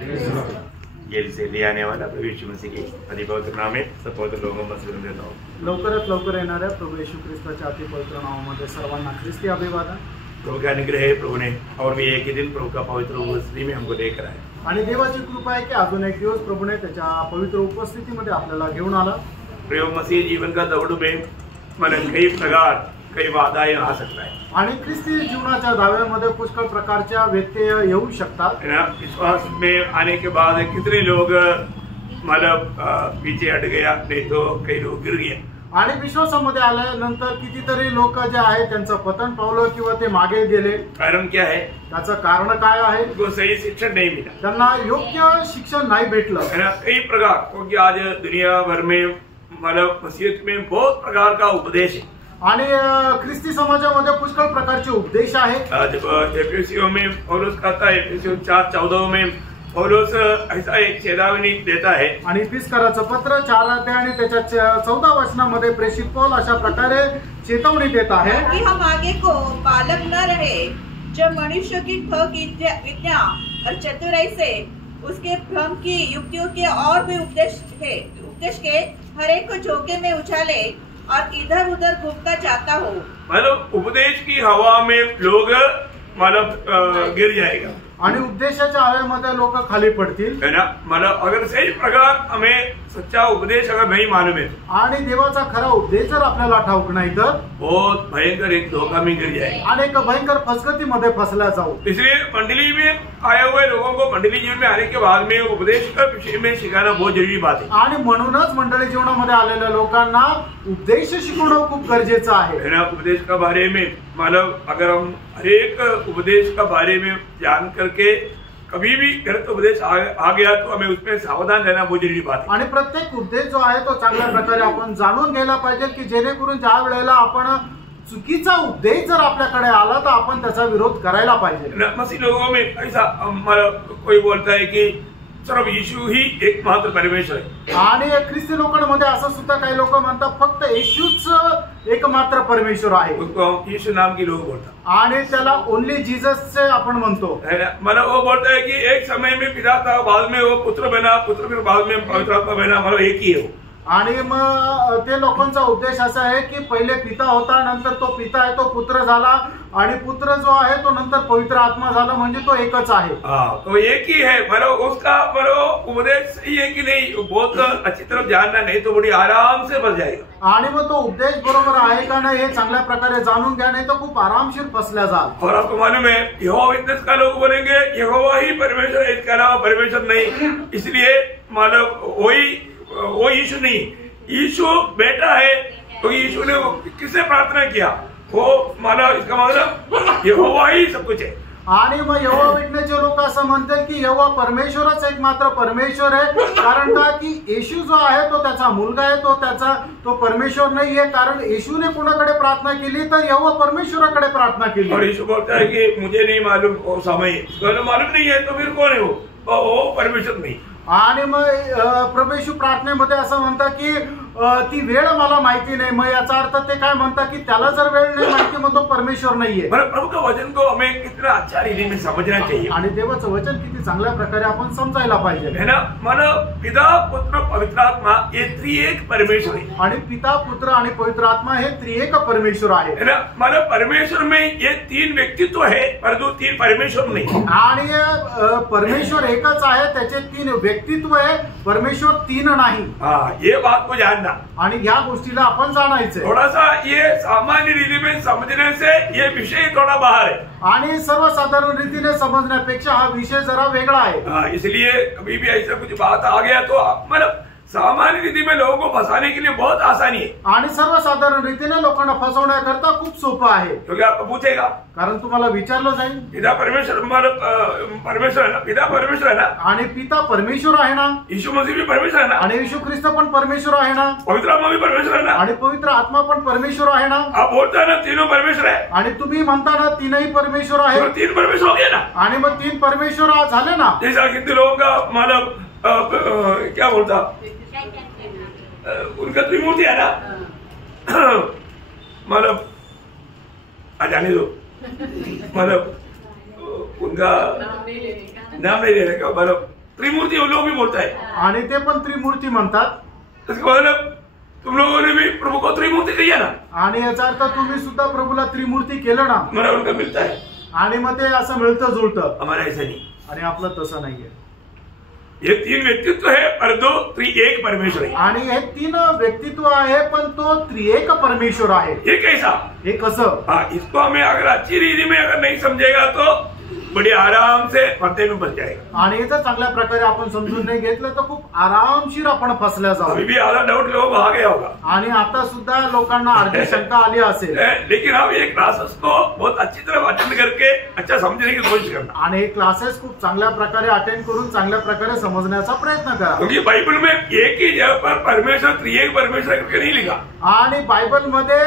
Gel से ले आने वाला प्रभु यीशु मसीह के अति पवित्र नाम में सब पवित्र लोगों में मस्जिद देता हूँ। लवकरात लवकर येणाऱ्या प्रभू येशू ख्रिस्ताच्या अति पवित्र नावामध्ये सर्वांना ख्रिस्ती अभिवादन। प्रभु का अनुग्रह है, प्रभु ने और भी एक ही दिन प्रभु का पवित्र उपस्थिति में हमको लेकर आए आणि देवाची कृपा आहे की अजून एक दिवस प्रभूने त्याच्या पवित्र उपस्थितीमध्ये आपल्याला घेऊन आला। प्रभु मसीह जीवन का दौड़ में मतलब कई प्रकार कई बाधाएं आ सकता है आणि ख्रिस्ती जीवनाच्या दाव्यामध्ये पुष्कळ प्रकारच्या व्यत्यय येऊ शकतात। विश्वास में आने के बाद कितने लोग मतलब पीछे हट गया, नहीं तो कई लोग गिर गए। आणि विश्वासामध्ये आल्यानंतर कितीतरी लोक जे आहेत त्यांचं पतन पावलं किंवा ते मागे गेले। कारण क्या है? त्याचं कारण काय आहे? उनको सही शिक्षण नहीं मिला, त्यांना योग्य शिक्षण नाही भेटलं। कई प्रकार, क्योंकि आज दुनिया भर में मतलब मसीहत में बहुत प्रकार का उपदेश है आणि ख्रिस्ती समाजामध्ये पुष्कळ प्रकारचे उपदेश आहेत। जब एफेसियों में पौलुस कहता है, एफेसियों 4:14 में पौलुस ऐसा एक चेतावनी देता है आणि इफिसकराचं पत्र 4 अध्याय आणि त्याच्या 14 वचनामध्ये प्रेषित पौल अशा प्रकारे चेतावनी देत आहे कि हम आगे को बालक न रहे जो मनुष्य की ठग विद्या और चतुराई से उसके भ्रम की युक्तियों के और भी उपदेश के हर एक को झोंके में उछाले और इधर उधर घूमता जाता हो। मतलब उपदेश की हवा में लोग मतलब गिर जाएगा आणि उपदेशाच्या हवेमध्ये लोक खाली पडतील, है ना। मतलब अगर सही प्रकार हमें सच्चा उपदेश अगर नहीं मालूम है आणि देवाचा खरा उपदेश जर आपल्याला ठाऊक नाही तर बहुत भयंकर एक धोखा में गिर जाएगा, अनेक भयंकर फसगतीमध्ये फसल्या जाऊ। इसलिए मंडली में आए हुए लोगों को मंडली जीवन में आने के बाद में उपदेश का विषय में सिखाना बहुत जरूरी बात है। आणि म्हणूनच मंडळी जीवनामध्ये आलेल्या लोकांना उपदेश शिकवणं खूप गरजेचं आहे, है ना। उपदेश का बारे में मतलब अगर हम हरेक उपदेश का बारे में जान करके कभी भी गलत उपदेश आ गया तो हमें उसमें सावधान रहना बहुत जरूरी बात है। आणि प्रत्येक उपदेश जो आहे तो चांगल्या प्रकारे आपण जाणून घ्यायला पाहिजे की जेणेकरून ज्या वेळेला आपण चुकीचा उपदेश जर आपल्याकडे आला तर आपण त्याचा विरोध करायला पाहिजे। मसीह लोगों में ऐसा कोई बोलता है कि सिर्फ यीशु ही एकमात्र परमेश्वर है, आणि ख्रिस्ती लोकांमध्ये असं सुद्धा काही लोक म्हणतात फक्त येशूच एकमात्र परमेश्वर आहे, उसको यीशु नाम की लोग बोलता आणि त्याला ओनली जीसस से आपण म्हणतो। मतलब वो बोलता है कि एक समय में पिता था, बाद में वो पुत्र बना, पुत्र फिर बाद में पवित्र आत्मा बना, मतलब एक ही है वो। आणि मग ते लोकांचा उद्देश असा आहे की पहिले पिता होता, नंतर तो पिता आहे तो पुत्र झाला, आणि पुत्र जो आहे तो नंतर पवित्र आत्मा झाला, म्हणजे तो एकच आहे। तो एक ही है, मतलब उसका मतलब उपदेश सही है कि नहीं बहुत अच्छी तरह जानना, नहीं तो बड़ी आराम से बच जाएगा। आणि मग तो उपदेश बरोबर आहे का नाही हे चांगल्या प्रकारे जाणून घ्या, नाही तर खूप आरामशीर फसल्या जाल। और आपको मालूम है यहोवा विटनेस का लोग बोलेंगे यहोवा ही परमेश्वर है, इसके अलावा परमेश्वर नहीं, इसलिए मतलब वो यीशु नहीं, यीशु बेटा है, तो यीशु ने किससे प्रार्थना किया, वो मतलब इसका मतलब यहोवा ही सब कुछ है। आणि मग यहोवा विटनेसचे लोक असं म्हणतात की यहोवा परमेश्वरच एकमात्र परमेश्वर आहे, कारण का की येशू जो आहे तो त्याचा मुलगा आहे, तो परमेश्वर नाही आहे, कारण येशूने कुणाकडे प्रार्थना केली तर यहोवा परमेश्वराकडे प्रार्थना केली। और यीशु बोलता है कि मुझे नहीं मालूम वो समय, मालूम नहीं है तो फिर कौन है वो परमेश्वर नहीं। आणि मग प्रभू येशू प्रार्थनेमध्ये असं म्हणतात की ती वेळ मला माहिती नाही, मग याचा अर्थ ते काय म्हणतात की त्याला जर वेळ नाही माहिती मग तो परमेश्वर नाहीये। प्रभु का वचन को हमें कितना अच्छा रीति में समझना चाहिए, आणि देवाचं वचन किती चांगल्या प्रकारे आपण समजायला पाहिजे, है ना। मतलब पिता पुत्र पवित्र आत्मा ये त्रिएक परमेश्वर है, आणि पिता पुत्र आणि पवित्र आत्मा हे त्रिएक परमेश्वर आहे, है ना। मतलब परमेश्वर में ये 3 व्यक्तित्व है परंतु 3 परमेश्वर नहीं, आणि परमेश्वर एकच आहे, त्याचे 3 व्यक्तित्व आहे, परमेश्वर 3 नाही। हाँ, ये बात को जानना आणि ह्या गोष्टीला आपण जाणायचं। थोड़ा सा ये सामान्य रीति में समझने से ये विषय थोड़ा बाहर है, आणि सर्वसाधारण रीतीने समजण्यापेक्षा हा विषय जरा वेगळा आहे। इसलिए कभी भी ऐसा कुछ बात आ गया तो मतलब सामान्य रीति में लोगों को फंसाने के लिए बहुत आसानी है, आणि सर्वसाधारण रीतीने लोकांना फसवण्याकरता खूप सोपं आहे। क्योंकि आपको पूछेगा, कारण तुम्हाला विचारलं जाईल पिता परमेश्वर मतलब परमेश्वर है ना, पिता परमेश्वर है ना, आणि पिता परमेश्वर आहे ना, यीशु मसीह भी परमेश्वर है ना, आणि येशू ख्रिस्त पण परमेश्वर आहे ना, पवित्र आत्मा भी परमेश्वर है ना, आणि पवित्र आत्मा पण परमेश्वर आहे ना। आप बोलते हैं ना तीनों परमेश्वर है, आणि तुम्ही म्हणता ना तीनही परमेश्वर आहे, तो 3 परमेश्वर हो गया ना, आणि मग 3 परमेश्वर झाले ना। जैसा कितने लोगों का मतलब क्या बोलता उनका त्रिमूर्ति है ना, मतलब जाने दो, मतलब उनका नाम नहीं लेने का, मतलब त्रिमूर्ति वो लोग भी बोलता है। आणि ते पण त्रिमूर्ती म्हणतात। इसका मतलब तुम लोगों ने भी प्रभु को त्रिमूर्ति किया ना, आणि याचा अर्थ तुम्ही सुद्धा प्रभूला त्रिमूर्ती केलं ना, हमारा उनका मिलता है, आणि मग ते असं मिळतं जुळतं। हमारा ऐसा नहीं। आणि आपलं तसं नाहीये। ये तीन व्यक्तित्व है पर दो त्रिएक परमेश्वर है। आणि हे तीन व्यक्तित्व आहे पण तो त्रिएक परमेश्वर आहे। ये कैसा? हे कसं? हाँ, इसको हमें अगर अच्छी रीति में अगर नहीं समझेगा तो बड़ी आराम से फंदे में फंस जाएगा। आणि जर चांगल्या प्रकारे आपण समजून नाही घेतलं तर खूप आरामशीर आपण फसल्या जाऊ। अभी भी आधा डाउट लोगों को आ गया होगा, आणि आता सुद्धा लोकांना अर्धी शंका आली असेल। लेकिन हम ये क्लासेस को बहुत अच्छी तरह अटेंड करके अच्छा समझने की कोशिश करना। आणि हे क्लासेस खूप चांगल्या प्रकारे अटेंड करून चांगल्या प्रकारे समजण्याचा प्रयत्न करा। क्योंकि बाइबल में एक ही जगह पर परमेश्वर त्रिएक परमेश्वर करके नहीं लिखा, आणि बायबल मध्ये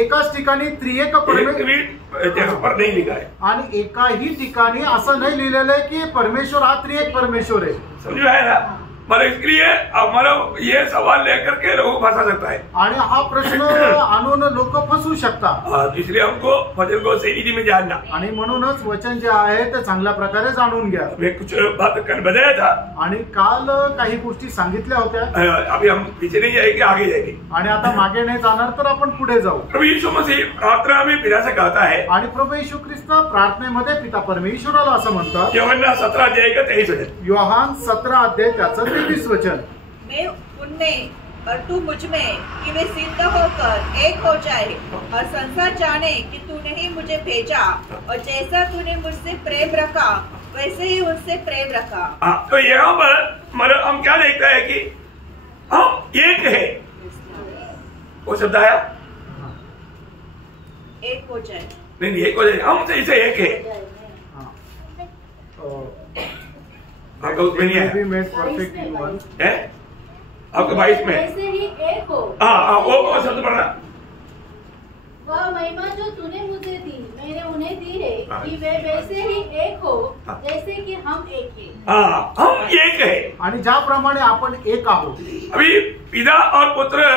एकाच ठिकाणी त्रिएक परमेश्वर जगह पर नहीं लिखा है। आणि एकाही ठिकाणी असं नाही लिहिलेलं आहे की परमेश्वर हा त्रिएक परमेश्वर आहे। समझ में आया ना? मतलब इसलिए मतलब ये सवाल लेकर के लोगों को फंसा सकता है, आणि हा प्रश्न आणून लोक फसू शकतात। इसलिए हमको वचन को सही रीति में जानना। आणि म्हणूनच वचन जे आहे ते चांगल्या प्रकारे जाणून घ्या। मैं कुछ बात कल बताया था, आणि काल काही गोष्टी सांगितल्या होत्या। अभी हम पीछे नहीं जाएंगे, आगे जाएंगे। आणि आता मागे नाही जाणार तर आपण पुढे जाऊ। प्रभु यीशु मसीह प्रार्थना में पिता से कहता है, आणि प्रभू येशू ख्रिस्त प्रार्थनेमध्ये पिता परमेश्वराला असं म्हणतात। यूहन्ना 17 अध्याय का 23 वचन, योहान 17 अध्याय त्याचं 23 वचन, मैं उनमें और तू मुझ में कि वे सिद्ध होकर एक हो जाए और संसार जाने कि तूने ही मुझे भेजा और जैसा तूने मुझसे प्रेम रखा वैसे ही उनसे प्रेम रखा। तो यहाँ पर मतलब हम क्या देखता है कि हम एक है, वो शब्द आया एक हो जाए, नहीं एक हो जाए, हम इसे एक है। आपका उसमें नहीं Be है, made perfect in one। है आपका 22 में। वैसे ही एक हो। हाँ वो शब्द पढ़ना। वह महिमा जो तूने मुझे दी मैंने उन्हें दी है कि वे वैसे ही एक हो जैसे कि हम एक हैं। हाँ, हम एक है। आणि ज्याप्रमाणे आपण एक आहोत। अभी पिता और पुत्र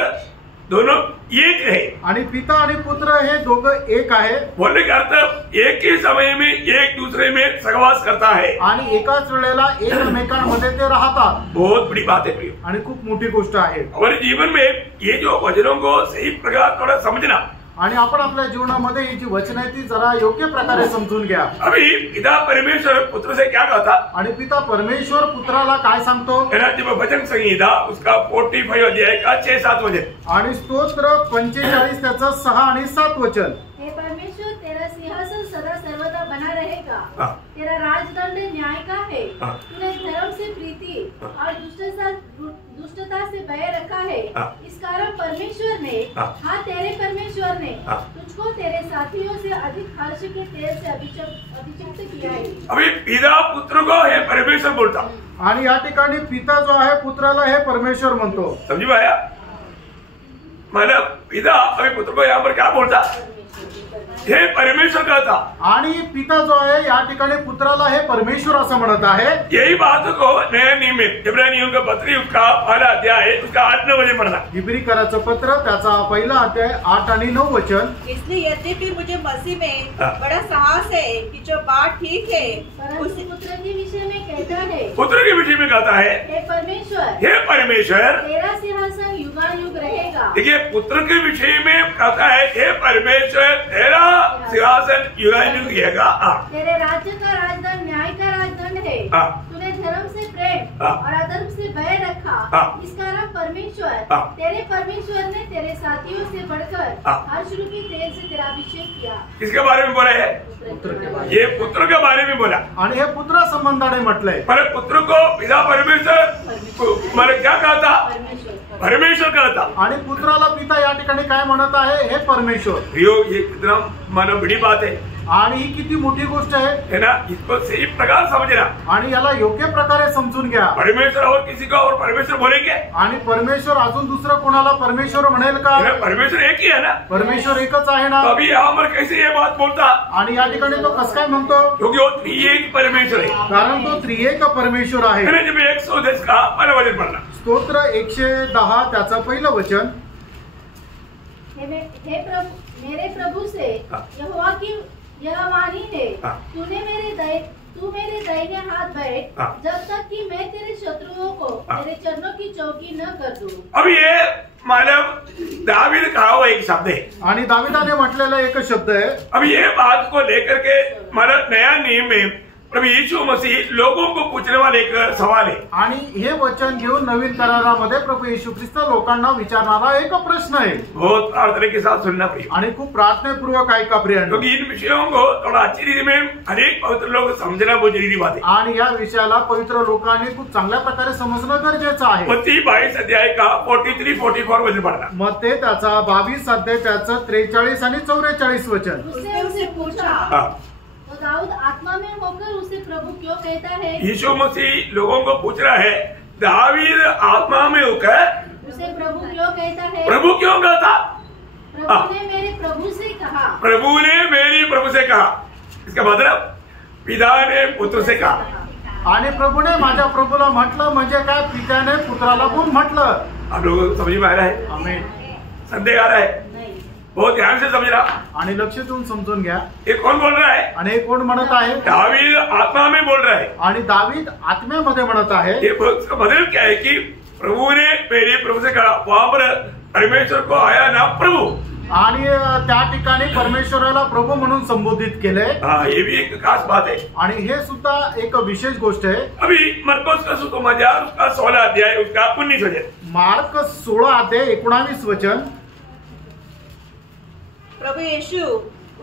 दोनों एक है। आणि पिता आणि पुत्र हे दोघं एक आहे। बोलने का अर्थ एक ही समय में एक दूसरे में सहवास करता है आणि एकाच वेळेला एकमेकांमध्ये ते राहतात। बहुत बड़ी बात है प्रिय, आणि खूप मोठी गोष्ट आहे। हमारे जीवन में ये जो वचनों को सही प्रकार थोड़ा समझना, आणि आपण आपल्या जीवनामध्ये ही जी वचन आहे ती जरा योग्य प्रकारे समजून घ्या। अभी पिता परमेश्वर पुत्र से क्या कहता, आणि पिता परमेश्वर पुत्राला काय सांगतो? जब भजन संहिता उसका 45 अध्याय का 6-7 वचन, आणि स्तोत्र 45 त्याचं 6 आणि 7 वचन, हे परमेश्वर तेरा सिंहासन सदा सर्वदा बना रहेगा। हाँ। तेरा राजदंड न्याय का है। हाँ। तूने धर्म से प्रीति और दुष्टता से भय रखा है। हाँ। इस कारण परमेश्वर ने हाँ तेरे परमेश्वर ने तुझको तेरे साथियों से अधिक हर्ष के तेल से अभिषिक्त किया है। अभी पिता पुत्र को है परमेश्वर बोलता, आणि या ठिकाणी पिता जो आहे पुत्राला हे परमेश्वर म्हणतो। समझ में आया? मतलब पिता अभी पुत्र को यहाँ पर क्या बोलता, हे परमेश्वर कहता, आणि पिता जो आहे या ठिकाणी पुत्राला हे परमेश्वर असं म्हणत आहे। यही बात को नया नियम में इब्रानियों का पत्री उसका पहला अध्याय उसका 8-9 वचन पढ़ना। इब्रिकराचं पत्र त्याचा पहिला अध्याय 8 आणि 9 वचन, इसलिए यद्यपि मुझे मसीह में बड़ा साहस है कि जो बात ठीक है परंतु पुत्र के विषय में कहता है, पुत्र के विषय में कहता है, हे परमेश्वर तेरा सिंहासन युगानुयुग रहेगा। देखिए पुत्र के विषय में कहता है, हे परमेश्वर तेरा सिंहासन युगानुयुग रहेगा। तेरे राज्य का राजदंड न्याय का राजदंड है। तूने धर्म से प्रेम और अधर्म से भय रखा। इस कारण परमेश्वर तेरे परमेश्वर ने तेरे साथियों से बढ़कर हर्ष रूपी तेल से तेरा अभिषेक किया। किसके बारे में बोला है? ये पुत्र के बारे में बोला। आणि हे पुत्रा संबंधाने म्हटलंय। पर पुत्र को पिता परमेश्वर मतलब क्या कहता, परमेश्वर कहता, आणि पुत्राला पिता या ठिकाणी काय म्हणत आहे, हे परमेश्वर। ये कितना मानो बड़ी बात है, आणि ही किती मोठी गोष्ट आहे ना। इसको सही प्रकार समझना, आणि याला योग्य प्रकारे समजून घ्या। परमेश्वर और किसी को और परमेश्वर बोलेंगे, आणि परमेश्वर अजून दुसरं कोणाला परमेश्वर म्हणेल का? परमेश्वर एक ही है ना, परमेश्वर एकच आहे ना। अभी यहाँ पर कैसे ये बात बोलता, आणि या ठिकाणी तो कसं काय म्हणतो? क्योंकि वो त्रिएक परमेश्वर है, कारण तो त्रिएक परमेश्वर आहे। जब 110 का पहला वचन पढ़ना, स्तोत्र 110 त्याचं पहिलं वचन, मेरे प्रभु से यहोवा की यह वाणी है, तूने मेरे तू मेरे दाहिने हाथ बैठ जब तक कि मैं तेरे शत्रुओं को तेरे चरणों की चौकी न कर दूं। अब ये मतलब दावीद कहा हुआ एक शब्द है आणि दाविदाने म्हटलेला एक शब्द आहे। अब ये बात को लेकर के मतलब नया नियम में प्रभु यीशु मसीह लोगों को पूछने वाले एक सवाल है आणि हे वचन घेऊन नवीन करारामध्ये प्रभू येशू ख्रिस्त लोकांना विचारणारा एक प्रश्न आहे। बहुत प्रार्थना के साथ सुनना प्रिय आणि खूप प्रार्थनापूर्वक ऐका प्रियांनो, क्योंकि इन विषयों को थोड़ा अच्छी रीति में अनेक पवित्र लोग समझना बहुत जरूरी बात है आणि या विषयाला पवित्र लोकांनी खूप चांगल्या प्रकारे समजणं गरजेचं आहे। मत्ती 22 अध्याय का 43-44 वचन पढ़ना। मत्ती त्याचा 22 अध्याय त्याचं 43 आणि 44 वचन। उसने उसे पूछा तो दाऊद आत्मा में होकर उसे प्रभु क्यों कहता है? यीशु मसीह लोगों को पूछ रहा है दावीद आत्मा में होकर उसे प्रभु क्यों कहता है? प्रभु क्यों कहता? प्रभु ने मेरे प्रभु से कहा। प्रभु ने मेरी प्रभु से कहा, इसका मतलब पिता ने पुत्र से कहा। आणि प्रभूने माझ्या प्रभूला म्हटलं म्हणजे काय? पित्याने पुत्राला पण म्हटलं। आप लोगों को समझ में आ रहा है? आमेन। संदेह आ रहा है? बहुत ध्यान से समझना आणि लक्ष देऊन समजून घ्या। ये कौन बोल रहा है? आणि हे कोण म्हणत आहे? दावीद आत्मा में बोल रहा है आणि दावीद आत्म्यामध्ये म्हणत आहे। ये इसका मतलब क्या है कि प्रभु ने मेरे प्रभु से कहा, वहां पर परमेश्वर को आया ना प्रभु, आणि त्या ठिकाणी परमेश्वराला प्रभू म्हणून संबोधित केले। हाँ, ये भी एक खास बात है आणि हे सुद्धा एक विशेष गोष्ट आहे। अभी मरकुस का सुसमाचार उसका 16 अध्याय उसका 19 वचन। मार्क 16 अध्याय 19 वचन। प्रभु यीशु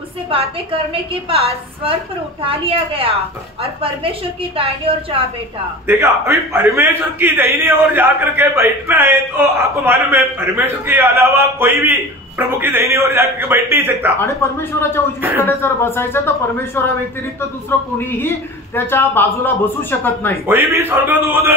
उससे बातें करने के बाद स्वर्ग पर उठा लिया गया और परमेश्वर की दाहिनी ओर जा बैठा। देखा, अभी परमेश्वर की दाहिनी ओर जाकर के बैठना है तो आपको मालूम है परमेश्वर के अलावा कोई भी प्रभु की दाहिनी ओर जाकर के बैठ नहीं सकता। आणि परमेश्वराच्या उजवीकडे जर बसायचं तर परमेश्वरा व्यतिरिक्त दुसरं कोणीही त्याच्या बाजूला बसू शकत नाही। कोई भी स्वर्गदूत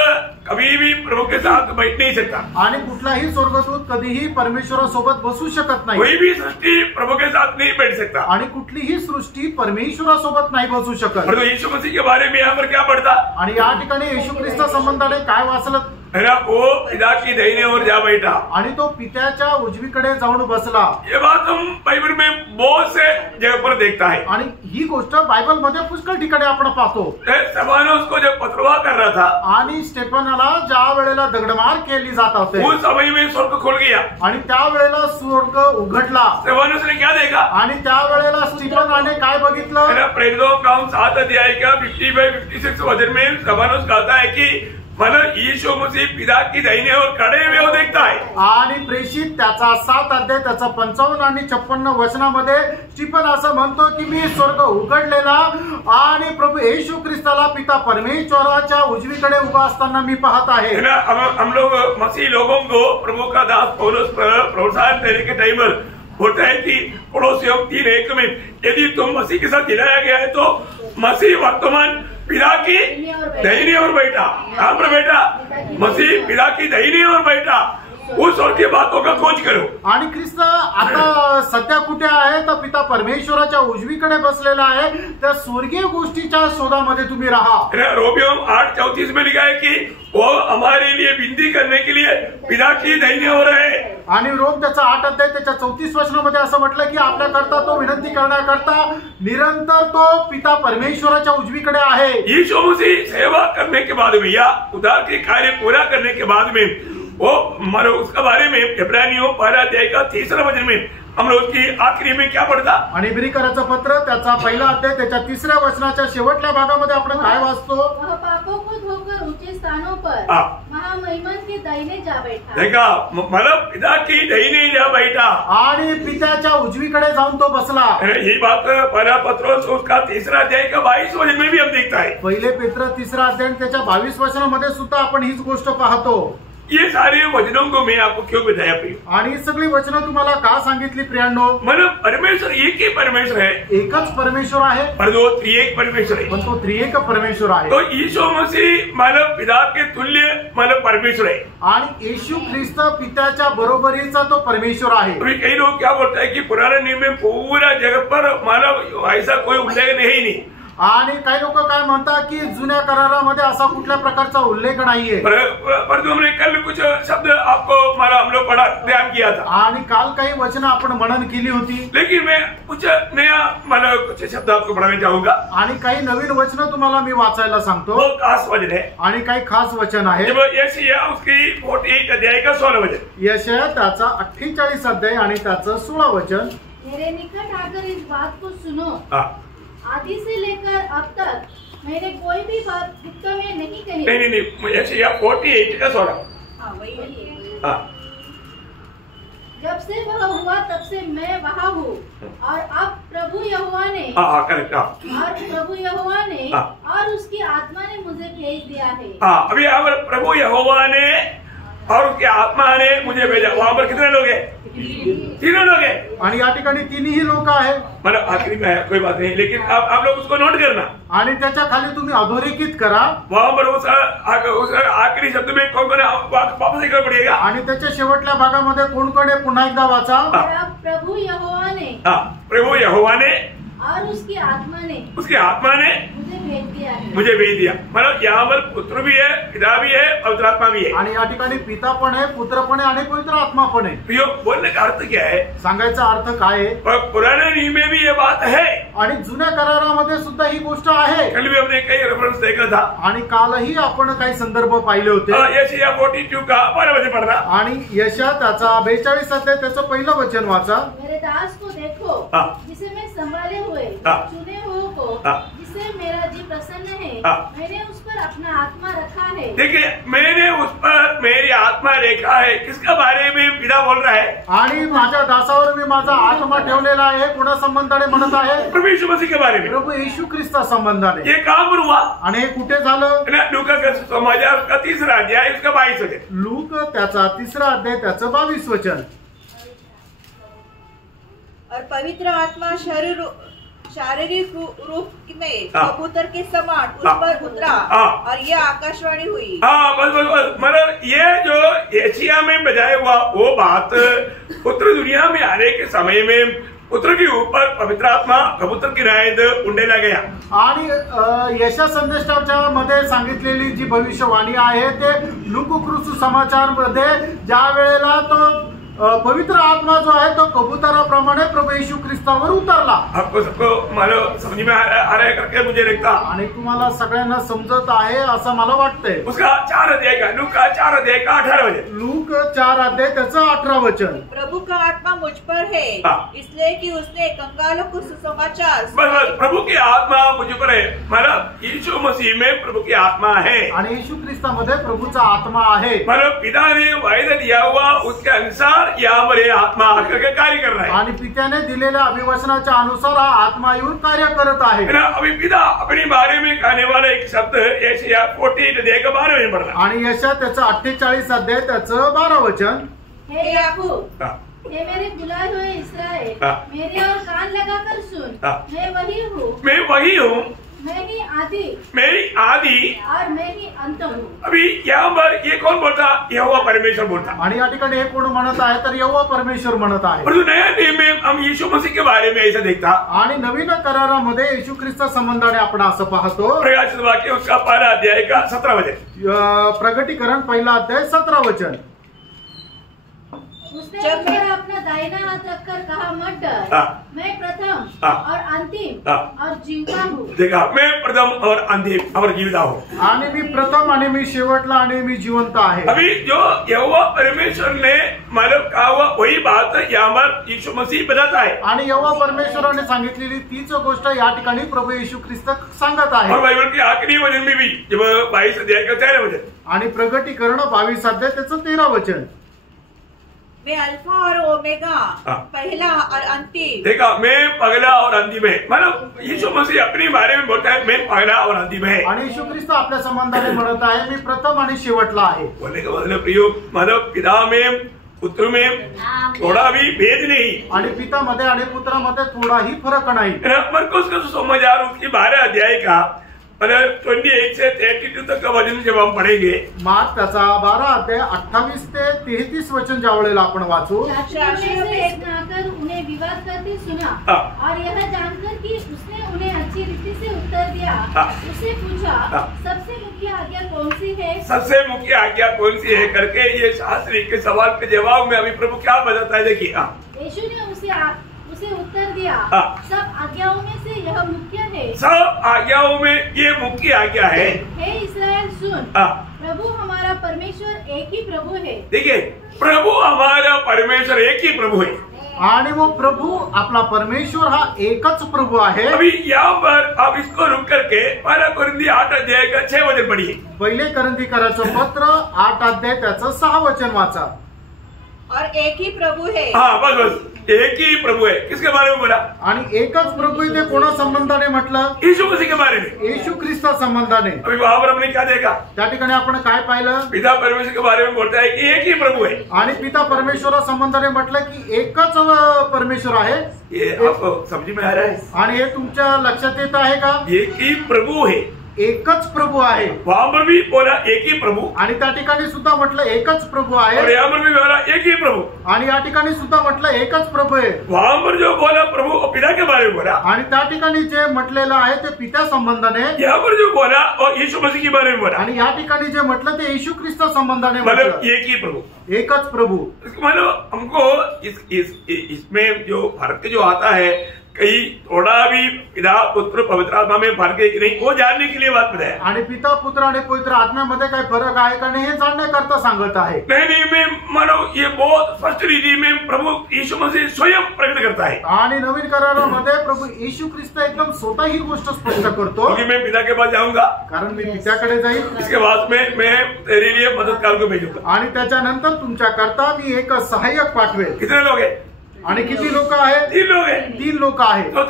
कभी भी प्रभु के साथ बैठ नहीं सकता आणि कुठलाही स्वर्गदूत कधीही परमेश्वरासोबत बसू शकत नाही। कोई भी सृष्टि प्रभु के साथ नहीं बैठ सकता आणि कुठलीही सृष्टी परमेश्वरासोबत नाही बसू शकत। और यीशु मसीह के बारे में यहाँ पर क्या पढ़ता? आणि या ठिकाणी येशू ख्रिस्त संबंधाने काय वाचलं? है ना, वो पिता की दाहिनी ओर जा बैठा आणि तो पित्याच्या उजवीकडे जाऊन बसला। ये बात हम बाइबल में बहुत से जगह पर देखता है आणि ही गोष्ट बायबल मध्ये पुष्कळ ठिकाणी आपण पाहतो। स्तेफानोस को जब पथरवाह कर रहा था आणि स्टेफनाला ज्या वेळेला दगडमार केली जात होते उस समय में स्वर्ग खुल गया आणि त्या वेळेला स्वर्ग उघडला। स्तेफानोस ने क्या देखा? आणि त्या वेळेला स्टीफनाने काय बघितलं? प्रेरितों का 7 अध्याय का 55-56 वचन में स्तेफानोस कहता है कि मतलब यीशु मसीह पिता की दाहिनी ओर खड़े हुए वो देखता है। आणि प्रेषित त्याचा 7 अध्याय त्याचा 55 आणि 56 वचनामध्ये स्टीफन असं म्हणतो की मी स्वर्ग उघडलेला आणि प्रभू येशू ख्रिस्ताला पिता परमेश्वराच्या उजवीकडे उभा असताना मी पाहत आहे। हम लोग मसीह लोगों को प्रभु का दास पौलुस प्रोत्साहन देने के टाइम पर बोलता है कि पड़ोसियों 3:1 में यदि तुम मसीह के साथ जिलाया गया है तो मसीह वर्तमान पिता की दाहिनी ओर बैठा। कहाँ पर बैठा? मसीह पिता की दाहिनी ओर बैठा। उस और की बातों का खोज करो। आणि ख्रिस्त आता सध्या कुठे आहे? तर पिता परमेश्वराच्या उजवीकडे बसलेला आहे। त्या स्वर्गीय गोष्टीच्या शोधामध्ये तुम्ही राहा। रोमियो 8:34 में लिखा है कि वो हमारे लिए विनती करने के लिए पिता की दाहिनी ओर है। आणि रोम त्याचा 8 अध्याय त्याच्या 34 वचनामध्ये असं म्हटलं की आपल्या करता तो विनंती करण्याकरता निरंतर तो पिता परमेश्वराच्या उजवीकडे आहे। यीशु मसीह सेवा करने के बाद में या उद्धार के कार्य पूरा करने के बाद में वो मानो उसके बारे में इब्रानियों 1 अध्याय का 3 वचन में हम लोग की आखिरी में क्या पढ़ता? आणि इब्रिकराचं पत्र त्याचा 1 अध्याय त्याच्या 3 वचनाच्या शेवटल्या भागामध्ये आपण काय वाचतो? वह पापों को धोकर ऊंचे स्थानों पर महामहिमन के दाहिने जा बैठा। देखा, मतलब पिता की दाहिने जा बैठा आणि पित्याच्या उजवीकडे जाऊन तो बसला। ही बात 1 पत्रोस उसका 3 अध्याय का 22 वचन में भी हम देखता है। पहिले पेत्र 3 अध्याय त्याच्या 22 वचनामध्ये सुद्धा आपण हीच गोष्ट पाहतो। ये सारे वचनों को मैं आपको क्यों बताया प्रिय? आणि सगळी वचनं तुम्हाला का सांगितली प्रियांनो? मतलब परमेश्वर एक ही परमेश्वर है, एकच परमेश्वर आहे, पर वो त्रिएक परमेश्वर है। पण तो त्रिएक परमेश्वर आहे। तो यीशु मसीह मतलब पिता के तुल्य मतलब परमेश्वर है आणि येशू ख्रिस्त पित्याच्या बरोबरीचा तो परमेश्वर आहे। अभी कई लोग क्या बोलते हैं कि पुराने नियम में पूरा जगत पर मतलब ऐसा कोई उल्लेख है ही नहीं। आणि काही लोक काय म्हणतात की जुन्या करारामध्ये असा कुठल्या प्रकारचा उल्लेख नाहीये. परंतु हमने कल कुछ शब्द आपको हम लोग पढ़ा ध्यान किया था. आणि काल काही वचन आपण मनन केली होती. लेकिन मैं कुछ नया कुछ शब्द आपको पढ़ाने चाहूंगा. आणि काही नवीन वचन तुम्हाला मी वाचायला सांगतो. वो खास वचन है आणि काही खास वचन आहे. यशायाह उसकी 48 अध्याय का 16 वचन. यशायाह त्याचा 48 अध्याय आणि त्याचं 16 वचन. मेरे निकट आकर इस बात को सुनो, आदि से लेकर अब तक मैंने कोई भी बात गुप्त में नहीं कही. नहीं यशायाह 48 का 16. जब से वह हुआ तब से मैं वहाँ हूँ, और अब प्रभु यहोवा ने और उसकी आत्मा ने मुझे भेज दिया है. अभी यहाँ पर प्रभु यहोवा ने और उसकी आत्मा ने मुझे भेजा. वहाँ पर कितने लोग हैं? 3 लोग हैं. आणि या ठिकाणी 3ही लोक आहेत. मतलब आखिरी में है, कोई बात नहीं, लेकिन आप लोग उसको नोट करना. आणि त्याच्या खाली तुम्ही अधोरेखित करा. वहाँ पर उस आखिरी शब्द में कौन कौन वापस एक पड़ेगा. आणि त्याच्या शेवटल्या भागामध्ये कोण कोण आहे पुन्हा एकदा वाचा. प्रभु यहोवा ने और उसकी आत्मा ने मुझे भेज दिया. मतलब यहाँ पर पुत्र भी है, पिता भी है, पवित्र आत्मा भी है. आणि या ठिकाणी पिता पण आहे, पुत्र पण आहे आणि पवित्र आत्मा पण आहे. तो बोलने का अर्थ क्या है? सांगायचा अर्थ काय आहे? पुराने नियम में भी ये बात है आणि जुन्या करारामध्ये सुद्धा ही गोष्ट आहे. कल भी हमने कई रेफरेंस देखा था. आणि कालही आपण काही संदर्भ पाहिले होते. यशायाह 42 का 12 वचन पढ़ना. आणि यशायाह त्याचा 42 अध्याय त्याचं पहिलं वचन वाचा. मेरे दास को देखो, जिसे मैं संभाले हुए चुने हुए को, जिससे मेरा जी प्रसन्न है, मैंने उस पर अपना आत्मा रखा है. देखिए, मैंने उस पर मेरी आत्मा रेखा है. किसका बारे में पिता बोल रहा है? आणि माझ्या दासावर मी माझा आत्मा ठेवलेला आहे. कोणा संबंधाने म्हणत आहे? प्रभु यीशु मसीह के बारे में. प्रभु येशू ख्रिस्ता संबंधाने. ये काम हुआ. आणि हे कुठे झालं? लूका का समाचार का 3रा अध्याय उसका 22 वचन. लूक त्याचा 3रा अध्याय त्याचं 22 वचन. और पवित्र आत्मा शारीरिक रूप में कबूतर के समान उस पर उतरा और ये आकाशवाणी हुई. बस मतलब ये जो एशिया में बजाया हुआ वो बात उत्तर दुनिया में आने के समय में पुत्र के ऊपर पवित्र आत्मा कबूतर की राईद उंडेला गया. आणि यशा संदेशाच्या मध्ये सांगितलेली जी भविष्यवाणी आहे ते लूका समाचार मध्ये ज्या वेळेला तो पवित्र आत्मा जो आहे तो कबूतराप्रमाणे प्रभू येशू ख्रिस्तावर उतरला. आपको सबको मालूम समझ में आ रहा है करके मुझे लगता. आणि तुम्हाला सगळ्यांना समजत आहे असं मला वाटतंय. उसका 4 अध्याय का लूका 4 अध्याय का 18 वचन. लूक 4 अध्याय त्याचं 18 वचन. प्रभु का आत्मा मुझ पर है, इसलिए कि उसने कंगालों को सुसमाचार. बस प्रभु की आत्मा मुझ पर है. मतलब यीशु मसीह में प्रभु की आत्मा है. आणि येशू ख्रिस्तामध्ये प्रभूचा आत्मा आहे. मतलब पिता ने वायदा दिया हुआ उसके अनुसार यहाँ पर आत्मा आकर के कार्य कर रहा है. आणि पित्याने दिलेल्या अभिवचनाच्या अनुसार हा आत्मा येऊन कार्य करत आहे. अभी पिता अपने बारे में कहने वाला एक शब्द यशायाह 48 अध्याय का 12 वचन पढ़ना. आणि यशायाह त्याचं 48 अध्याय त्याचं 12 वचन. हे याकूब, हे मेरे बुलाए हुए इस्राएल, मेरी ओर कान लगाकर सुन. मैं वही हूँ, मैं ही आदि और मैं ही अंत हूँ. अभी यहाँ पर ये कौन बोलता? यहोवा परमेश्वर बोलता. आणि या ठिकाणी हे कोण म्हणत आहे? तर यहोवा परमेश्वर म्हणत आहे. परंतु नया नियम में हम यीशु मसीह के बारे में ऐसा देखता. आणि नवीन करारामध्ये येशू ख्रिस्ता संबंधाने आपण असं पाहतो. प्रकाशित वाक्य उसका 1 अध्याय का 17 वचन. प्रगटीकरण 1 अध्याय 17 वचन. उसने मेरा अपना दाहिना हाथ रखकर कहा, मत डर, मैं प्रथम और अंतिम और जीवता हूँ. देखा, मैं प्रथम और अंतिम और जीवता हूँ. आणि मी प्रथम आणि मी शेवटला आणि मी जिवंत आहे. अभी जो यहोवा परमेश्वर ने मतलब कहा हुआ वही बात यहाँ पर यीशु मसीह बताता है. आणि यहोवा परमेश्वराने सांगितलेली तीच गोष्ट या ठिकाणी प्रभू येशू ख्रिस्त सांगत आहे. और बाइबल के आखिरी वचन में भी जब 22 अध्याय का 13 वचन. आणि प्रगटीकरण 22 अध्याय त्याचं 13 वचन. मैं अल्फा और ओमेगा, पहला और अंतिम. देखा, मैं पहला और अंतिम है. मतलब यीशु मसीह अपने बारे में बोलता है, मैं पहला और अंतिम है. आणि येशू ख्रिस्त आपल्या संबंधाने म्हणत आहे, मी प्रथम आणि शेवटला आहे. बोलने का मतलब प्रियो, मतलब पिता में पुत्र में थोड़ा भी भेद नहीं. आणि पितामध्ये आणि पुत्रामध्ये थोडाही फरक नाही. मरकुस का सुसमाचार उसकी 12 अध्याय का मतलब 28 से 32 तक का वचन जब हम पढ़ेंगे, मार्क त्याचा 12 अध्याय 28 ते 33 वचन ज्या वेळेला आपण वाचू, शास्त्रियों में से एक आकर उन्हें विवाद करते सुना और यह जानकर कि उसने उन्हें अच्छी रीति से उत्तर दिया, उससे पूछा सबसे मुख्य आज्ञा कौन सी है? सबसे मुख्य आज्ञा कौन सी है करके ये शास्त्री के सवाल के जवाब में अभी प्रभु क्या बताता है, देखिए। यीशु ने उसे उत्तर दिया, सब आज्ञाओं में से यह मुख्य है। सब आज्ञाओं में ये मुख्य आज्ञा है। हे इस्राएल सुन, प्रभु हमारा परमेश्वर एक ही प्रभु है। देखिए, प्रभु हमारा परमेश्वर एक ही प्रभु है। आणि वो प्रभु आपला परमेश्वर हा एकच प्रभु आहे। अभी यहाँ पर आप इसको रुक करके 1 कोरिन्थी 8 अध्याय का 6 वचन पढ़िए। पहिले करंथीकराचं पत्र 8 अध्याय त्याचं 6 वचन वाचा। और एक ही प्रभु है। हाँ, बस एक ही प्रभु है। किसके बारे में बोला? आणि एकच प्रभु इथे कोणा संबंधाने म्हटलं? यीशु मसीह के बारे में, येशू ख्रिस्ता संबंधाने। अभी वहां पर हमने क्या देखा? त्या ठिकाणी आपण काय पाहिलं? पिता परमेश्वर के बारे में बोलता है कि एक ही प्रभु है। आणि पिता परमेश्वरा संबंधाने म्हटलं की एकच परमेश्वर आहे। ये आपको समझ में आ रहा है? आणि हे तुमच्या लक्षात येत आहे का? एक ही प्रभु है, एकच प्रभु आहे। वहां पर भी बोला एक ही प्रभु, आणि त्या ठिकाणी सुद्धा म्हटलं एकच प्रभु आहे। और यहाँ पर भी बोला एक ही प्रभु, आणि या ठिकाणी सुद्धा म्हटलं एकच प्रभु आहे। वहां पर जो बोला प्रभु और पिता के बारे में बोला, आणि त्या ठिकाणी जे म्हटलेलं आहे ते पिता संबंधाने, यहाँ पर जो बोला और यीशु मसीह के बारे में बोला, आणि या ठिकाणी जे म्हटलं ते येशू ख्रिस्ता संबंधाने मतलब म्हटलं एक ही प्रभु, एकच प्रभु। मतलब हमको इसमें जो फर्क जो आता है, कहीं थोड़ा भी पिता पुत्र पवित्र आत्मा में फर्क है कि नहीं, वो जानने के लिए बात बताया। आणि पिता पुत्र आणि पवित्र आत्म्यामध्ये काही फरक आहे का नाही हे जाणण्याकरता सांगत आहे। नहीं, मैं मानो ये बहुत स्पष्ट रीति में प्रभु यीशु मसीह स्वयं प्रकट करता है। आणि नवीन करारामध्ये प्रभू येशू ख्रिस्त एकदम स्वतः ही गोष्ट स्पष्ट करतो, क्योंकि मैं पिता के पास जाऊंगा, कारण मी पित्याकडे जाईल, इसके बाद में मैं तेरे लिए मददगार को भेजूंगा, आणि त्याच्यानंतर तुमच्याकरता मी एक सहाय्यक पाठवेल। कितने लोग हैं? आणि किती लोक आहेत? 3 लोग हैं। 3 लोक आहेत। तो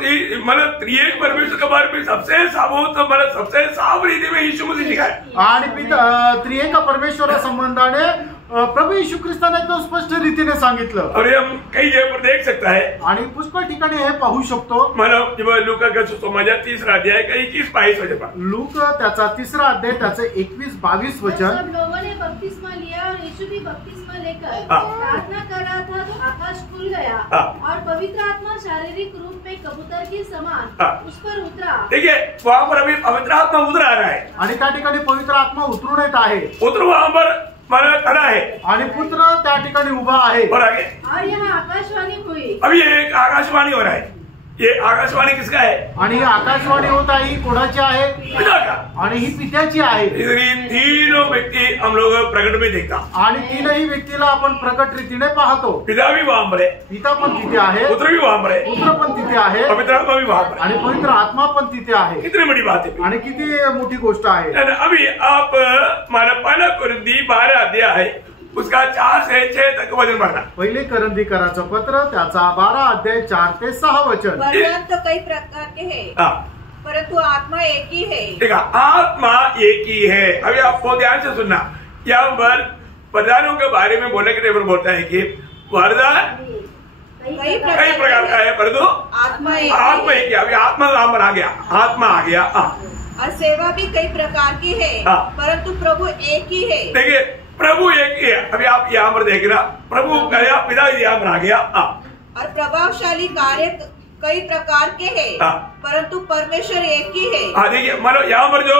मतलब त्रिएक परमेश्वर के बारे में सबसे साबूत, मतलब सबसे साफ रीति में यीशु मसीह लिखा है। आणि पिता त्रिएका परमेश्वरा संबंधाने प्रभू येशू ख्रिस्ताने एकदम स्पष्ट रीतीने सांगितलं। और ये हम कई जगह पर देख सकता है, आणि पुष्कळ ठिकाणी हे पाहू शकतो। मतलब जब लूका का सुसमाचार 3 अध्याय का 21-22 वचन पर, लूक त्याचा 3 अध्याय त्याचे 21-22 वचन। सब लोगों ने बपतिस्मा लिया और यीशु भी बपतिस्मा लेकर प्रार्थना कर रहा था तो आकाश खुल गया और पवित्र आत्मा शारीरिक रूप में कबूतर के समान उस पर उतरा। देखिए, वहां पर अभी पवित्र आत्मा उतर आ रहा है, आणि त्या ठिकाणी पवित्र आत्मा उतरून येत आहे। उतर वहां पर मतलब खड़ा है, आणि पुत्र त्या ठिकाणी उभा आहे। और आगे और यहाँ आकाशवाणी हुई। अभी एक आकाशवाणी हो रहा है। ये आकाशवाणी किसका है? आणि ही आकाशवाणी होत आहे, ही कोणाची आहे? पिता का। आणि ही पित्याची आहे। इसलिए तीनों व्यक्ति हम लोग प्रकट में देखता, आणि तीनही व्यक्तीला आपण प्रकट रीतीने पाहतो। पिता भी वहां पर है, पिता पण तिथे आहे, पुत्र भी वहां पर है, पुत्र पण तिथे आहे, पवित्र आत्मा भी वहां पर है। आणि पवित्र आत्मा पण तिथे आहे। कितनी बड़ी बात है। आणि किती मोठी गोष्ट आहे। अभी आप माना 1 कोरिन्थी 12 अध्याय उसका 4 से 6 तक वचन पढ़ना। पहिले करंथीकराचं पत्र त्याचा 12 अध्याय 4 ते 6 वचन। वरदान तो कई प्रकार के हैं, परंतु आत्मा एक ही है। देखा, आत्मा एक ही है। अभी आपको ध्यान से सुनना, यहाँ पर वरदानों के बारे में बोलने के टेबल बोलता है कि वरदान कई प्रकार का है, परंतु आत्मा एक ही है। अभी आत्मा वहां पर आ गया, आत्मा आ गया। और सेवा भी कई प्रकार की है, परंतु प्रभु एक ही है। देखिए, प्रभु एक ही है। अभी आप यहाँ पर देख रहा, प्रभु गया, पिता यहाँ पर आ गया। और प्रभावशाली कार्य कई प्रकार के हैं, परंतु परमेश्वर एक ही है। हाँ, देखिए, मतलब यहाँ पर जो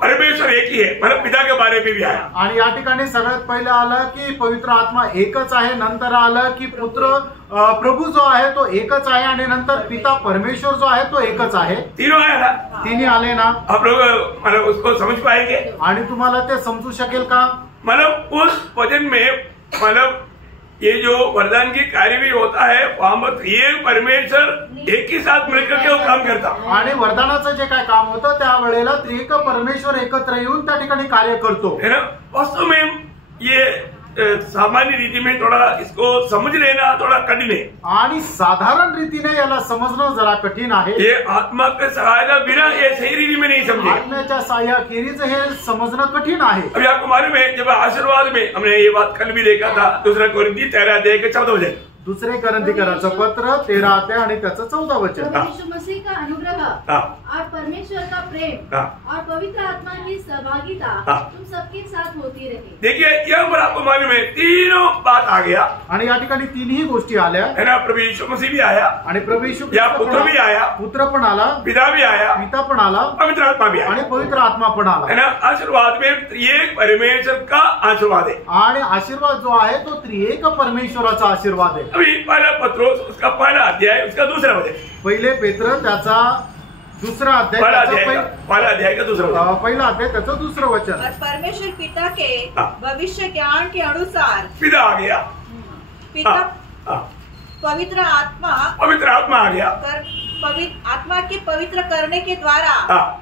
परमेश्वर एक ही है, मतलब पिता के बारे में भी आया। आणि या ठिकाणी सगळ्यात पहिलं आलं की पवित्र आत्मा एकच आहे, नंतर आलं की पुत्र प्रभू जो आहे तो एकच आहे, आणि नंतर पिता परमेश्वर जो आहे तो एकच आहे। तीनों आया ना, तिन्ही आले ना। आप लोग मतलब उसको समझ पाएंगे? आणि तुम्हाला ते समजू शकेल का? मतलब उस वचन में मतलब ये जो वरदान की कार्य भी होता है, वहां पर ये परमेश्वर एक ही साथ मिलकर के वो काम करता। आणि वरदानाचं जे काय काम होतं त्या वेळेला त्रिएक परमेश्वर एकत्र येऊन त्या ठिकाणी कार्य करतो, है ना। वास्तव में ये सामान्य रीति में थोड़ा इसको समझ लेना थोड़ा कठिन है, आणि साधारण रीतीने याला समजणं जरा कठीण आहे। ये आत्मा के सहायता बिना ये सही रीति में नहीं समझे। आत्म्याच्या सहाय्याखेरीज हे समजणं कठीण आहे। अभी आपको मालूम है, जब आशीर्वाद में हमने ये बात कल भी देखा था, 2 कोरिन्थी 13 अध्याय के 14 वचन। दुसरे करंथीकराचं पत्र 13 अध्याय आणि त्याचं 14 वचन। यीशु मसीह का अनुग्रह और परमेश्वर का प्रेम और पवित्र आत्मा की सहभागिता तुम सबके साथ होती रहे। देखिए यहाँ पर आपको मालूम है तीनों बात आ गया आणि या ठिकाणी तीनही गोष्टी आल्या है ना। प्रभु यीशु मसीह भी आया आणि प्रभू येशू या पुत्र भी आया, पुत्र पण आला, पिता भी आया, पिता पण आला, पवित्र आत्मा भी आया आणि पवित्र आत्मा पण आला है ना। आशीर्वाद में त्रिएक परमेश्वर का आशीर्वाद है। आणि आशीर्वाद जो आहे तो त्रिएक परमेश्वराचा आशीर्वाद आहे। अभी पहला पत्रोस उसका पहला अध्याय उसका दूसरा वचन, पहिले पेत्र त्याचा दूसरा अध्याय पहला त्याचं अध्याय का दूसरा वचन, पहिला अध्याय त्याचं दुसरं वचन। और परमेश्वर पिता के भविष्य ज्ञान के अनुसार पिता आ गया, पिता पवित्र आत्मा आ गया, आत्मा के पवित्र करने के द्वारा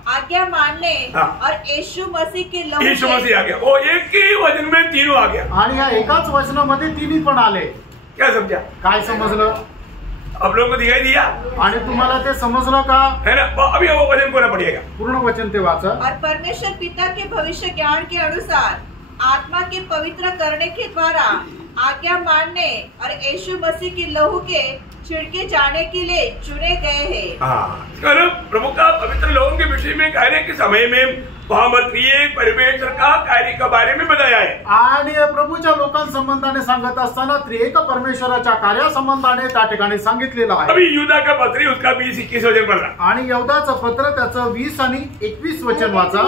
आज्ञा मानने और यीशु मसीह के लहू यीशु मसीह आ गया। वो एक ही वचन में तीनों आ गया आणि या एकाच वचनामध्ये तिन्ही पण आले। क्या समझा? काय समजलं? आप लोगों को दिखाई दिया आणि तुम्हाला ते समजलं का? है ना। अभी वो वचन पूरा पढ़िएगा, पूर्ण वचन ते वाचा। और परमेश्वर पिता के भविष्य ज्ञान के अनुसार आत्मा के पवित्र करने के द्वारा आज्ञा मानने और यीशु मसीह की लहू के छिड़के जाने के लिए चुने गए हैं। प्रभु का पवित्र लोगों के विषय में कहने के समय में वहाँ त्रिएक परमेश्वर का कार्य के बारे में बताया है। आणि प्रभूच्या लोकांसंबंधाने सांगत असताना त्रिएक परमेश्वराच्या कार्यासंबंधाने त्या ठिकाणी सांगितलेलं आहे। अभी यूदा का पत्री उसका 20-21 वचन पढ़ रहा आणि यहूदाचं पत्र त्याचं 20 आणि 21 वचन वाचा।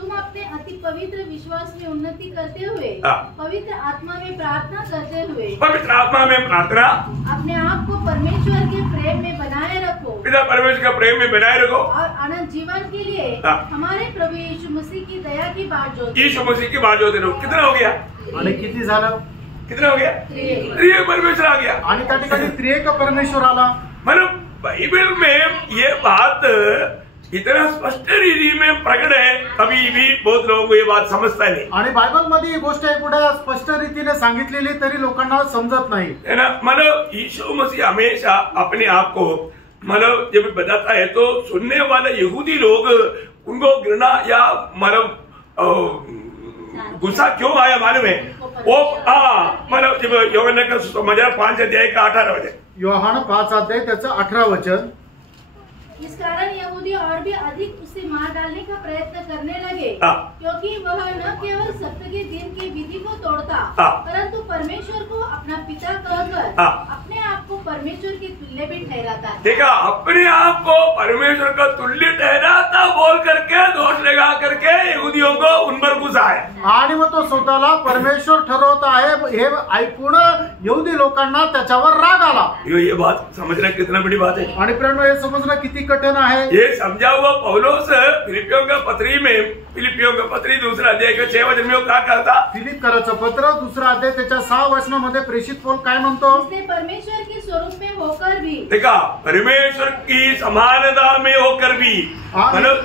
तुम अपने अति पवित्र विश्वास में उन्नति करते हुए पवित्र आत्मा में प्रार्थना करते हुए पवित्र आत्मा में प्रार्थना अपने आप को परमेश्वर के प्रेम में बनाए रखो, पिता परमेश्वर का प्रेम में बनाए रखो और अनंत जीवन के लिए हमारे प्रभु यीशु मसीह की दया की बाट जोते यीशु मसीह की बात जोते रहो। कितना हो गया? आणि किती झालं? कितना हो गया? त्रिएक परमेश्वर आ गया। आणि त्या ठिकाणी त्रिएक परमेश्वर आला। मतलब बाइबल में ये बात इतना स्पष्ट रीति में प्रकट है, कभी भी बहुत लोगों को ये बात समझता नहीं। आणि बायबल मध्ये ही गोष्ट एवढ्या स्पष्ट रीतीने सांगितलेली तरी लोकांना समजत नाही है ना। मतलब यीशु मसीह हमेशा अपने आप को मतलब जब बताता है तो सुनने वाले यहूदी लोग उनको घृणा या मतलब गुस्सा क्यों आया मालूम है? वो मतलब जब यूहन्ना का समाचार 5 अध्याय का 18 वचन, योहान 5 अध्याय त्याचं 18 वचन। इस कारण यहूदी और भी अधिक उसे मार डालने का प्रयत्न करने लगे, क्योंकि वह न केवल सप्ताह के दिन के विधि को तोड़ता परंतु परमेश्वर को अपना पिता कहकर अपने आप को परमेश्वर के तुल्य भी ठहराता। देखा, अपने आप को परमेश्वर का तुल्य ठहराता बोल करके दोष लगा करके यहूदियों को उन पर गुस्सा है। आणि मग तो स्वतःला परमेश्वर ठरवत आहे हे ऐकून यहूदी लोकांना त्याच्यावर राग आला। ये बात समझना कितना बड़ी बात है। आणि प्रेरणा हे समजणं किती कठीण आहे। ये समझा हुआ पौलुस फिलिपियों का पत्री में, फिलिपियों का पत्री दूसरा अध्याय का 6 वचन में वो क्या कहता? फिलिपकराचं पत्र दुसरा अध्याय त्याच्या 6 वचनामध्ये प्रेषित पौल काय म्हणतो? इसने परमेश्वर के स्वरूप में होकर भी, देखा, परमेश्वर की समानता में होकर भी, मतलब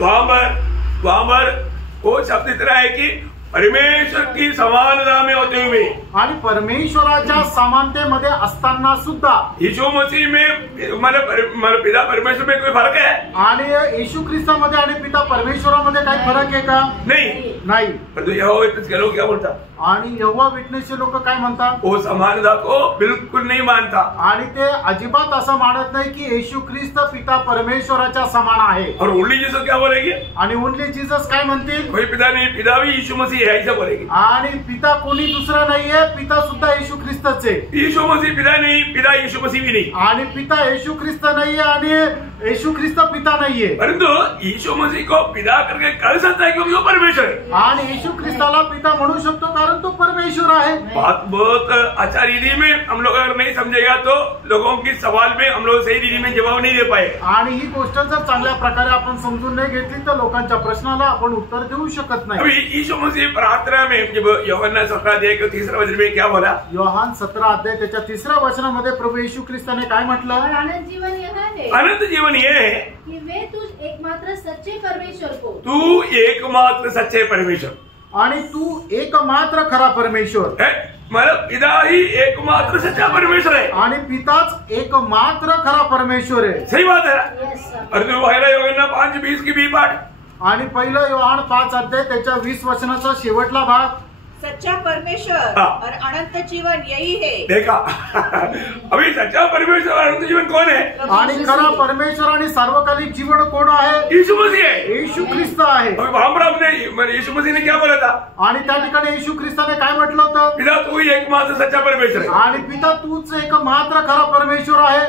वहां पर वो शब्द इतना है कि परमेश्वर की समानता में होते हुए आणि परमेश्वराच्या समानतेमध्ये असताना सुद्धा यीशु मसीह में मतलब पिता परमेश्वर में कोई फर्क है? आणि येशू ख्रिस्तामध्ये आणि पिता परमेश्वरामध्ये काही फरक आहे का? नाही। परंतु यहोवा विटनेस के लोग क्या बोलता? आणि यहोवा विटनेसचे लोक काय म्हणतात? वो समानता को बिल्कुल नहीं मानता आणि ते अजिबात असं मानत नाही की येशू ख्रिस्त पिता परमेश्वराच्या समान आहे। और ओनली जीसस क्या बोलेंगे? आणि ओनली जीसस काय म्हणतील? कोई पिता नहीं, पिता भी यीशु मसीह है ऐसा बोलेंगे। आणि पिता कोणी दुसरा नाहीये, पिता सुद्धा येशू ख्रिस्तच आहे। यीशु मसीह पिता नहीं, पिता यीशु मसीह भी नहीं। आणि पिता येशू ख्रिस्त नाहीये आणि येशू ख्रिस्त पिता नाहीये। परंतु यीशु मसीह को पिता करके कह सकता है क्योंकि वो परमेश्वर है। आणि येशू ख्रिस्ताला पिता म्हणू शकतो कारण तो परमेश्वर आहे। बात बहुत अच्छा रीति में हम लोग अगर नहीं समझेगा तो लोगों की सवाल में हम लोग सही रीति में जवाब नहीं दे पाए। आणि ही गोष्ट जर चांगल्या प्रकारे आपण समजून नाही घेतली तर लोकांच्या प्रश्नाला आपण उत्तर देऊ शकत नाही। अभी यीशु मसीह प्रार्थना में जब यूहन्ना 17 अध्याय के 3 वचन में क्या बोला? योहान 17 अध्याय त्याच्या 3 वचनामध्ये प्रभू येशू ख्रिस्ताने काय म्हटलं? अनंत जीवन यह है, अनंत जीवन ये है कि वे तुझ एकमात्र सच्चे परमेश्वर को, तू एकमात्र सच्चे परमेश्वर, आणि तू एकमात्र खरा परमेश्वर है। मतलब पिता ही एकमात्र सच्चा परमेश्वर है आणि पिताच एकमात्र खरा परमेश्वर आहे। सही बात है। यस और तू पहला यूहन्ना 5:20 की भी पाठ आणि पहिलं योहान 5 अध्याय त्याच्या 20 वचनाचा शेवटला भाग, सच्चा परमेश्वर और अनंत जीवन यही है। देखा अभी सच्चा परमेश्वर और अनंत जीवन कौन है? आणि खरा परमेश्वर आणि सार्वकालिक जीवन कोण आहे? यीशु मसीह है, येशू ख्रिस्त आहे। यीशु मसीह ने क्या बोला था? आणि त्या ठिकाणी येशू ख्रिस्ताने काय म्हटलं होतं? पिता तू ही एकमात्र सच्चा परमेश्वर है। आणि पिता तूच एकमात्र खरा परमेश्वर आहे।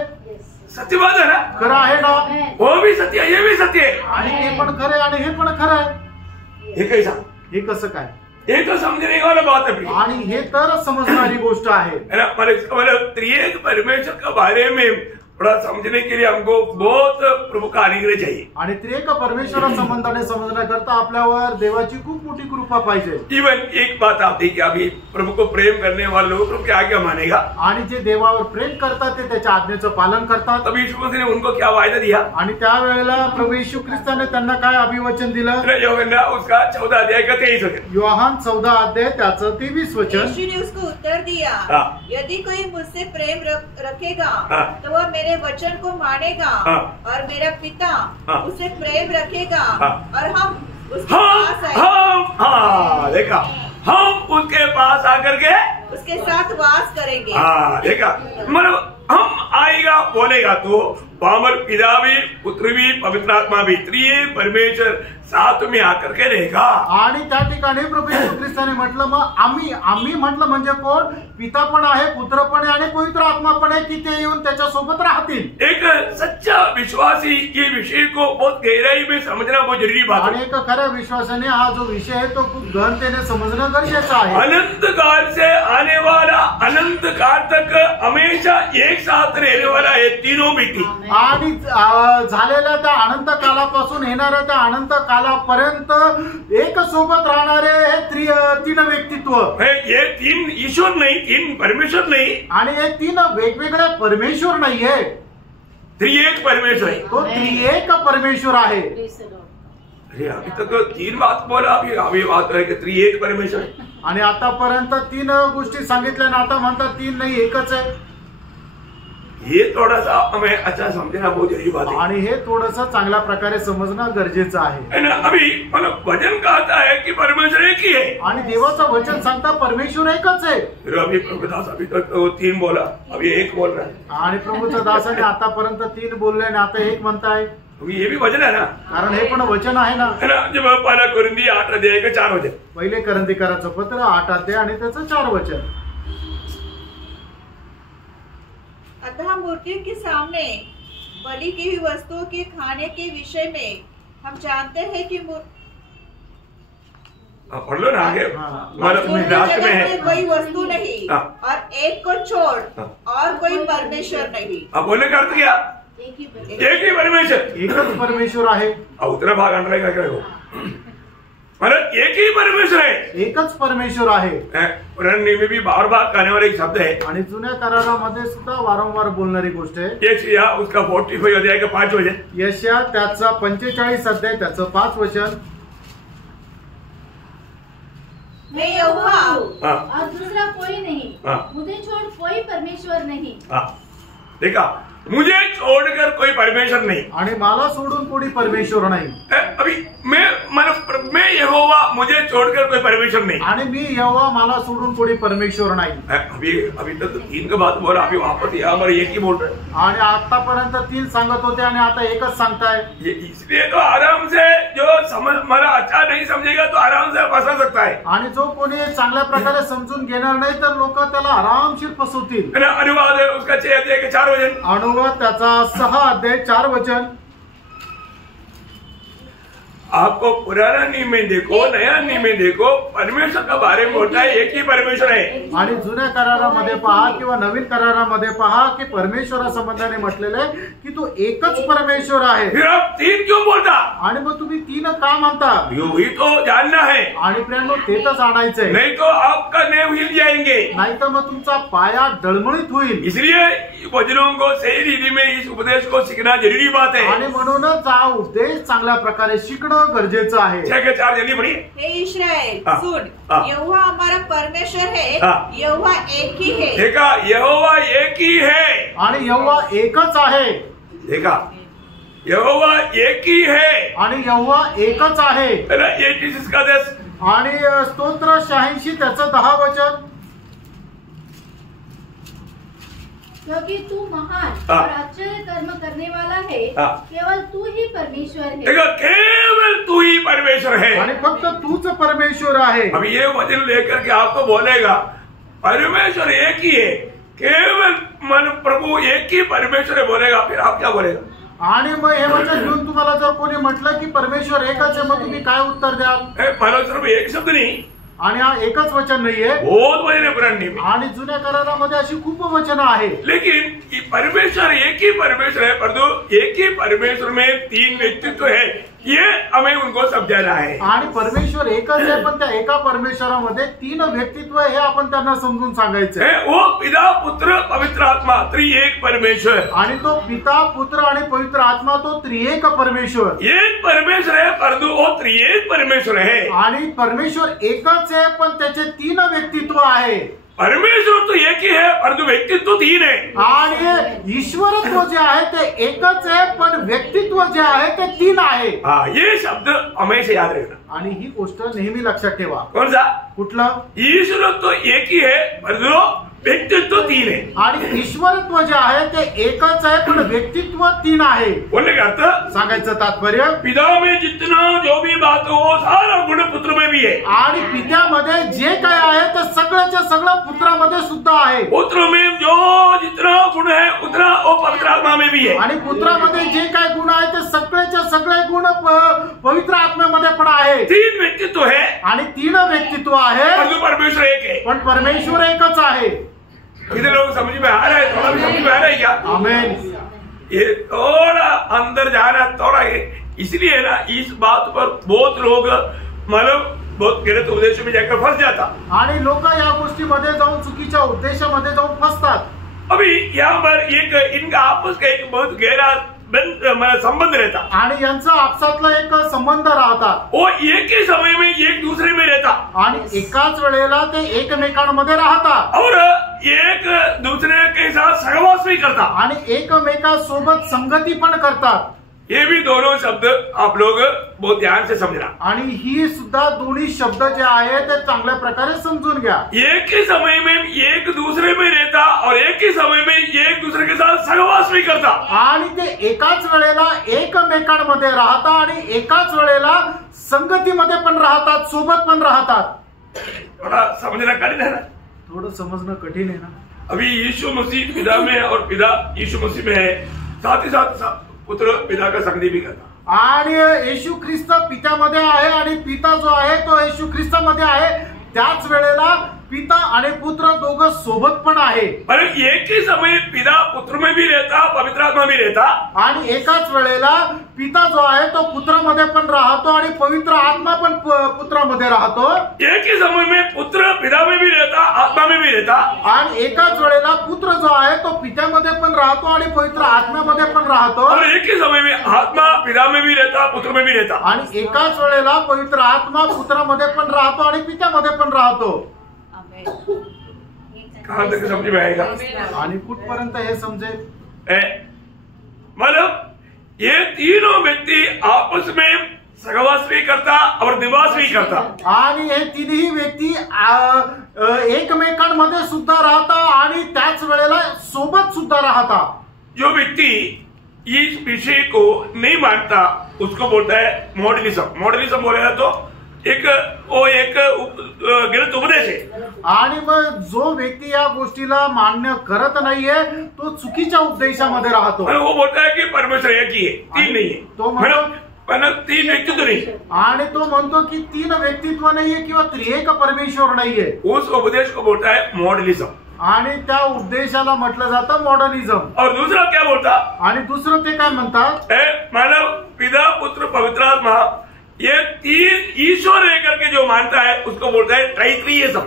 सत्य बात है ना? खरं आहे ना? वो भी सत्य है, ये भी सत्य है। आणि ते पण खरं आणि हे पण खरं आहे। हे कैसा? हे कसं काय? ये तो समझने वाला बात है। आणि हे तरच समजणारी गोष्ट आहे। मतलब त्रिएक परमेश्वर के बारे में थोड़ा समझने के लिए हमको बहुत प्रभु का अनुग्रह चाहिए। आणि त्रिएक परमेश्वर संबंधाने समजण्याकरता आपल्यावर देवाची खूप मोठी कृपा पाहिजे। इवन एक बात आप देखिए, अभी प्रभु को प्रेम करने वाले लोग प्रभु की आज्ञा मानेगा, आणि जे देवावर प्रेम करतात ते त्याच्या आज्ञेचं पालन करतात। तभी यीशु मसीह ने उनको क्या वायदा दिया? आणि त्यावेळेला प्रभू येशू ख्रिस्ताने त्यांना काय अभिवचन दिलं? योहन्ना उसका 14 अध्याय का 23 वचन। योहान 14 अध्याय त्याचं 23 वचन। यीशु ने उसको उत्तर दिया, यदि कोई मुझसे प्रेम रखेगा तो वह मेरे वचन को मानेगा और मेरा पिता उसे प्रेम रखेगा और हम उसके पास आएंगे। देखा, हम उसके पास आकर के उसके साथ वास करेंगे। देखा, मतलब हम आएगा बोलेगा तो पामर पिता भी, पुत्र भी, पवित्र आत्मा भी, त्रिएक परमेश्वर साथ में आकर के रहेगा। आणि त्या ठिकाणी प्रभू येशू ख्रिस्ताने म्हटलं, मग आम्ही म्हटलं म्हणजे कोण? पिता पण आहे, पुत्र पण आहे आणि पवित्र आत्मा पण आहे, की ते येऊन त्याच्या सोबत राहतील। एक सच्चा विश्वासी ये विषय को बहुत गहराई में समझना बहुत जरूरी बात है। आणि एक खऱ्या विश्वासाने हा जो विषय आहे तो खूप गहनतेने समजणं गरजेचं आहे। अनंत काल से आने वाला, अनंत काल तक हमेशा एक साथ रहने वाला है तीनों व्यक्ति। आणि झालेल्या त्या अनंत कालापासून येणाऱ्या त्या अनंत कालापर्यंत एक सोबत राहणारे हे तीन व्यक्तित्व। ये तीन ईश्वर नहीं, तीन परमेश्वर नहीं, आणि हे तीन वेगवेगळे परमेश्वर नाहीये, त्रिएक परमेश्वर है। तो त्रिएक परमेश्वर आहे। अरे अभी तक तो तीन बात बोला, अभी बात है कि त्रिएक परमेश्वर है। आणि आतापर्यंत तीन गोष्टी सांगितल्या ना, आता म्हणतात तीन नाही एकच आहे। ये थोड़ा सा हमें अच्छा समझना बहुत जरूरी बात है। आणि हे थोडंसं चांगल्या प्रकारे समजणं गरजेचं आहे। अभी मतलब वचन कहता है कि परमेश्वर एक ही है, आणि देवाचं वचन सांगता परमेश्वर एकच आहे। फिर अभी प्रभुदास अभी तक तो तीन बोला, अभी एक बोल रहा है। आणि प्रभूच्या दासाने आतापर्यंत तीन बोलले आणि आता एक म्हणताय, ये भी वचन है ना, कारण हे पण वचन आहे ना। जब पहला कुरिन्थी 8 अध्याय का 4 वचन, पहिले करंथीकराचं पत्र 8 अध्याय आणि त्याचं 4 वचन। अतः मूर्तियों के सामने बलि की हुई वस्तुओं के खाने के विषय में हम जानते हैं कि पढ़ लो ना आगे, जगत में कोई वस्तु नहीं और एक को छोड़ और कोई परमेश्वर नहीं। अब बोलने का अर्थ क्या? एक ही परमेश्वर, एकच परमेश्वर आहे। उतरा भाग आणलाय का काय हो? मतलब एक ही परमेश्वर है, एकच परमेश्वर आहे। पुराने नियम में भी बार बार कहने वाला एक शब्द है, आणि जुन्या करारामध्ये सुद्धा वारंवार बोलणारी गोष्ट आहे। यशाया उसका 45 अध्याय का 5 वचन, यशाया त्याचा 45 अध्याय त्याचं 5 वचन। मैं यहोवा और दूसरा कोई नहीं, मुझे छोड़ कोई परमेश्वर नहीं। देखा, मुझे छोड़कर कोई परमेश्वर नहीं, आणि मला सोडून कोणी परमेश्वर नाही। अभी मैं यहोवा, मुझे छोड़कर कोई परमेश्वर नहीं, आणि मी यहोवा, मला सोडून कोणी परमेश्वर नाही। अभी तक तो तीन का बात बोला, अभी वापस यहाँ पर एक ही बोल रहे हैं। आणि आतापर्यंत तीन सांगत होते आणि आता एकच सांगताय। ये इसलिए तो आराम से जो समझ मला अच्छा नहीं समझेगा तो आराम से फंसा सकता है। आणि जो कोणी चांगल्या प्रकारे समजून घेणार नाही तर लोक त्याला आरामशीर फसवतील। अनुवाद है उसका 6 अध्याय के 4 वचन, अनुवाद त्याचा 6 अध्याय 4 वचन। आपको पुराना नियम में देखो, नया नियम में देखो, परमेश्वर का बारे में बोलता है एक ही परमेश्वर है। आणि जुन्या करारामध्ये पहा किंवा नवीन करारामध्ये पहा की परमेश्वरा संबंधाने म्हटलेलं आहे की तो एकच परमेश्वर आहे। फिर आप तीन क्यों बोलता? आणि मग तुम्ही तीन का म्हणता? ही तो जानना है, आणि प्रेम ते तर जाणायचंय, नहीं तो आपका नेव हिल जाएंगे, नाही तर मग तुमचा पाया डळमळीत होईल। इसलिए वचनों को सही रीति में इस उपदेश को सीखना जरूरी बात है। आणि म्हणूनच हा उपदेश चांगल्या प्रकारे शिकणं गरजेचं आहे। 6 के 4 जल्दी पढ़िए। हे इस्राएल सुन, यहोवा हमारा परमेश्वर है, यहोवा एक ही है। देखा, यहोवा एक ही है आणि यहोवा एकच आहे। देखा, यहोवा एक ही है आणि यहोवा एकच आहे। ये जिसका देश आणि स्तोत्र 86 त्याचं 10 वचन, क्योंकि तू महान और आश्चर्य कर्म करने वाला है, केवल तू ही परमेश्वर है। केवल तू ही परमेश्वर है आणि फक्त तूच परमेश्वर आहे। अब ये वचन लेकर के आपको बोलेगा परमेश्वर एक ही है, केवल मन प्रभु एक ही परमेश्वर है बोलेगा, फिर आप क्या बोलेगा? आणि मग हे वचन घेऊन तुम्हाला जर कोणी म्हटलं की परमेश्वर एकच आहे, मग तुम्ही काय उत्तर द्याल? परमेश्वर एक शब्द नहीं, आणि हा एकच वचन नाहीये, बहुत वचन पुरानी में, आणि जुन्या करारामध्ये अशी खूप वचन आहे। लेकिन परमेश्वर एक ही परमेश्वर है, परंतु एक ही परमेश्वर में 3 व्यक्तित्व है, ये हमें उनको समझाना है। आणि परमेश्वर एकच आहे, पण त्या एका परमेश्वरामध्ये 3 व्यक्तित्व हे आपण त्यांना समजून सांगायचं आहे। वो पिता पुत्र पवित्र आत्मा त्रिएक परमेश्वर, आणि तो पिता पुत्र आणि पवित्र आत्मा तो त्रिएक परमेश्वर, एक परमेश्वर है परंतु वो त्रिएक परमेश्वर है। आणि परमेश्वर एकच आहे, पण त्याचे 3 व्यक्तित्व आहे। परमेश्वर तो एक ही है परंतु व्यक्तित्व 3 है। आणि ईश्वरत्व जे आहे ते एकच आहे, पण व्यक्तित्व जे आहे ते 3 आहे। हाँ, ये शब्द हमेशा याद रखना। आणि ही गोष्ट नेहमी लक्षात ठेवा। कौन सा? कुठलं? ईश्वरत्व एक ही है परंतु व्यक्तित्व 3 है। आणि ईश्वरत्व जे आहे ते एकच आहे, पण व्यक्तित्व 3 आहे। बोलने का अर्थ, सांगायचं तात्पर्य, पिता में जितना जो भी बात हो सारा गुण पुत्र में भी है। आणि पित्यामध्ये जे काय आहे ते सगळ्याच्या सगळं पुत्रामध्ये सुद्धा आहे। पुत्र में जो जितना गुण है उतना वो पवित्र आत्मा में भी है। आणि पुत्रामध्ये जे काय गुण आहे ते सगळेच्या सगळे गुण पवित्र आत्म्यामध्ये पण आहे। 3 व्यक्तित्व है आणि 3 व्यक्तित्व आहे, परंतु परमेश्वर एक है। पण परमेश्वर एकच आहे। कितने लोग समझ में आ रहा है? थोड़ा भी समझ में आ रहा है क्या? आमेन। ये थोड़ा अंदर जाना थोड़ा है, इसलिए ना इस बात पर बहुत लोग मतलब बहुत गलत उपदेश में जाकर फंस जाता। आणि लोक या गोष्टीमध्ये जाऊन चुकीच्या उद्देशामध्ये जाऊन फसतात। अभी यहाँ पर एक इनका आपस का एक बहुत गहरा संबंध रहता, आणि यांचा आपसातला एक संबंध राहतात। वो एक ही समय में एक दूसरे में रहता, आणि एकाच वेळेला ते एकमेकांमध्ये राहतात, और एक दूसरे के साथ सहवास भी करता, आणि एकमेकांसोबत संगती पण करतात। ये भी दोनों शब्द आप लोग बहुत ध्यान से समझना। आणि ही सुद्धा दोन्ही शब्द जे आहे ते चांगल्या प्रकारे समजून घ्या। एक ही समय में एक दूसरे में रहता और एक ही समय में एक दूसरे के साथ सहवास भी करता, आणि ते एकाच वेळेला एकमेकांमध्ये राहतात आणि एकाच वेळेला संगतीमध्ये पण राहतात, सोबत पण राहतात। थोड़ा समझना कठिन है ना? थोडं समजणं कठीण आहे ना? अभी यीशु मसीह पिता में और पिता यीशु मसीह में है, साथ ही साथ पुत्र पिता का संगति भी करता। आणि येशू ख्रिस्त पित्यामध्ये आहे आणि पिता जो आहे तो येशू ख्रिस्तामध्ये आहे, त्याच वेळेला पिता आणि पुत्र दोघं सोबत पण आहे। पर एक ही समय पिता पुत्र में भी रहता, पवित्र आत्मा भी रहता, आणि एकाच वेळेला पिता जो आहे तो पुत्रामध्ये पण राहतो आणि पवित्र आत्मा पण पुत्रामध्ये राहतो। एक ही समय में पुत्र पिता में भी रहता, आत्मा में भी रहता, आणि एकाच वेळेला पुत्र जो आहे तो पित्यामध्ये पण राहतो आणि पवित्र आत्म्यामध्ये पण राहतो, और एक ही समय में आत्मा पिता में भी रहता, पुत्र में भी रहता, आणि एकाच वेळेला पवित्र आत्मा पुत्रामध्ये पण राहतो आणि पित्यामध्ये पण राहतो। कहां तक समझ में आएगा? आणि कुठपर्यंत हे समजेल? मतलब ये तीनों व्यक्ति आपस में सहवास भी करता और निवास भी करता, आणि हे तिन्ही व्यक्ती एकमेकांमध्ये सुद्धा राहतात आणि त्याच वेळेला सोबत सुद्धा राहतात। जो व्यक्ति इस विषय को नहीं मानता उसको बोलता है मॉडर्निज्म। मॉडर्निज्म बोलेगा तो एक गलत उपदेश है। आणि मग जो व्यक्ती या गोष्टीला मान्य करत नाहीये तो चुकीच्या उपदेशामध्ये राहतो। वो बोलता है कि परमेश्वर एक ही है, 3 नहीं है, तो मतलब 3 व्यक्तित्व नहीं, आणि तो म्हणतो की 3 व्यक्तित्व नाहीये किंवा त्रिएक परमेश्वर नाहीये। उस उपदेश को बोलता है मॉडर्निज्म, आणि त्या उपदेशाला म्हटलं जातं मॉडर्निझम। और दूसरा क्या बोलता? आणि दुसरं ते काय म्हणतात? मानव पिता पुत्र पवित्र आत्मा, ये 3 ईश्वर है करके जो मानता है उसको बोलता है ट्राइथ्रियिज्म।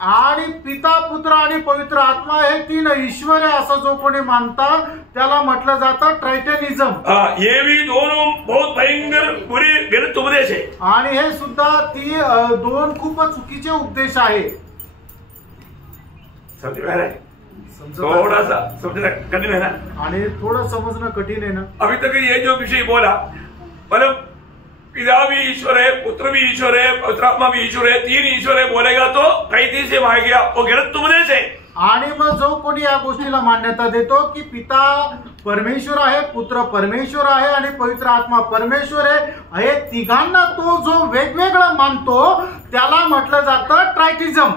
आणि पिता पुत्र आणि पवित्र आत्मा हे 3 ईश्वर आहे असं जो कोणी मानतात त्याला म्हटलं जातं ट्रायटेनिझम। ये भी दोनों बहुत भयंकर बुरे गलत उपदेश है, आणि हे सुद्धा 2 खूप चुकीचे उपदेश आहे। समझ में आ रहा है? थोड़ा सा समझना कठिन है ना? आणि थोडं समजणं कठीण आहे ना? अभी तक ये जो विषय बोला, मतलब पिता भी ईश्वर है, पुत्र भी ईश्वर है, पवित्र आत्मा भी ईश्वर है, तीन ईश्वर है बोलेगा तो कहीं से भाग गया, वो गलत तुमने से। आणि मग जो कोणी या गोष्टीला मान्यता देतो की पिता परमेश्वर आहे, पुत्र परमेश्वर आहे आणि पवित्र आत्मा परमेश्वर आहे, हे तिघांना तो जो वेगवेगळं मानतो त्याला म्हटलं जातं ट्रायटिझम।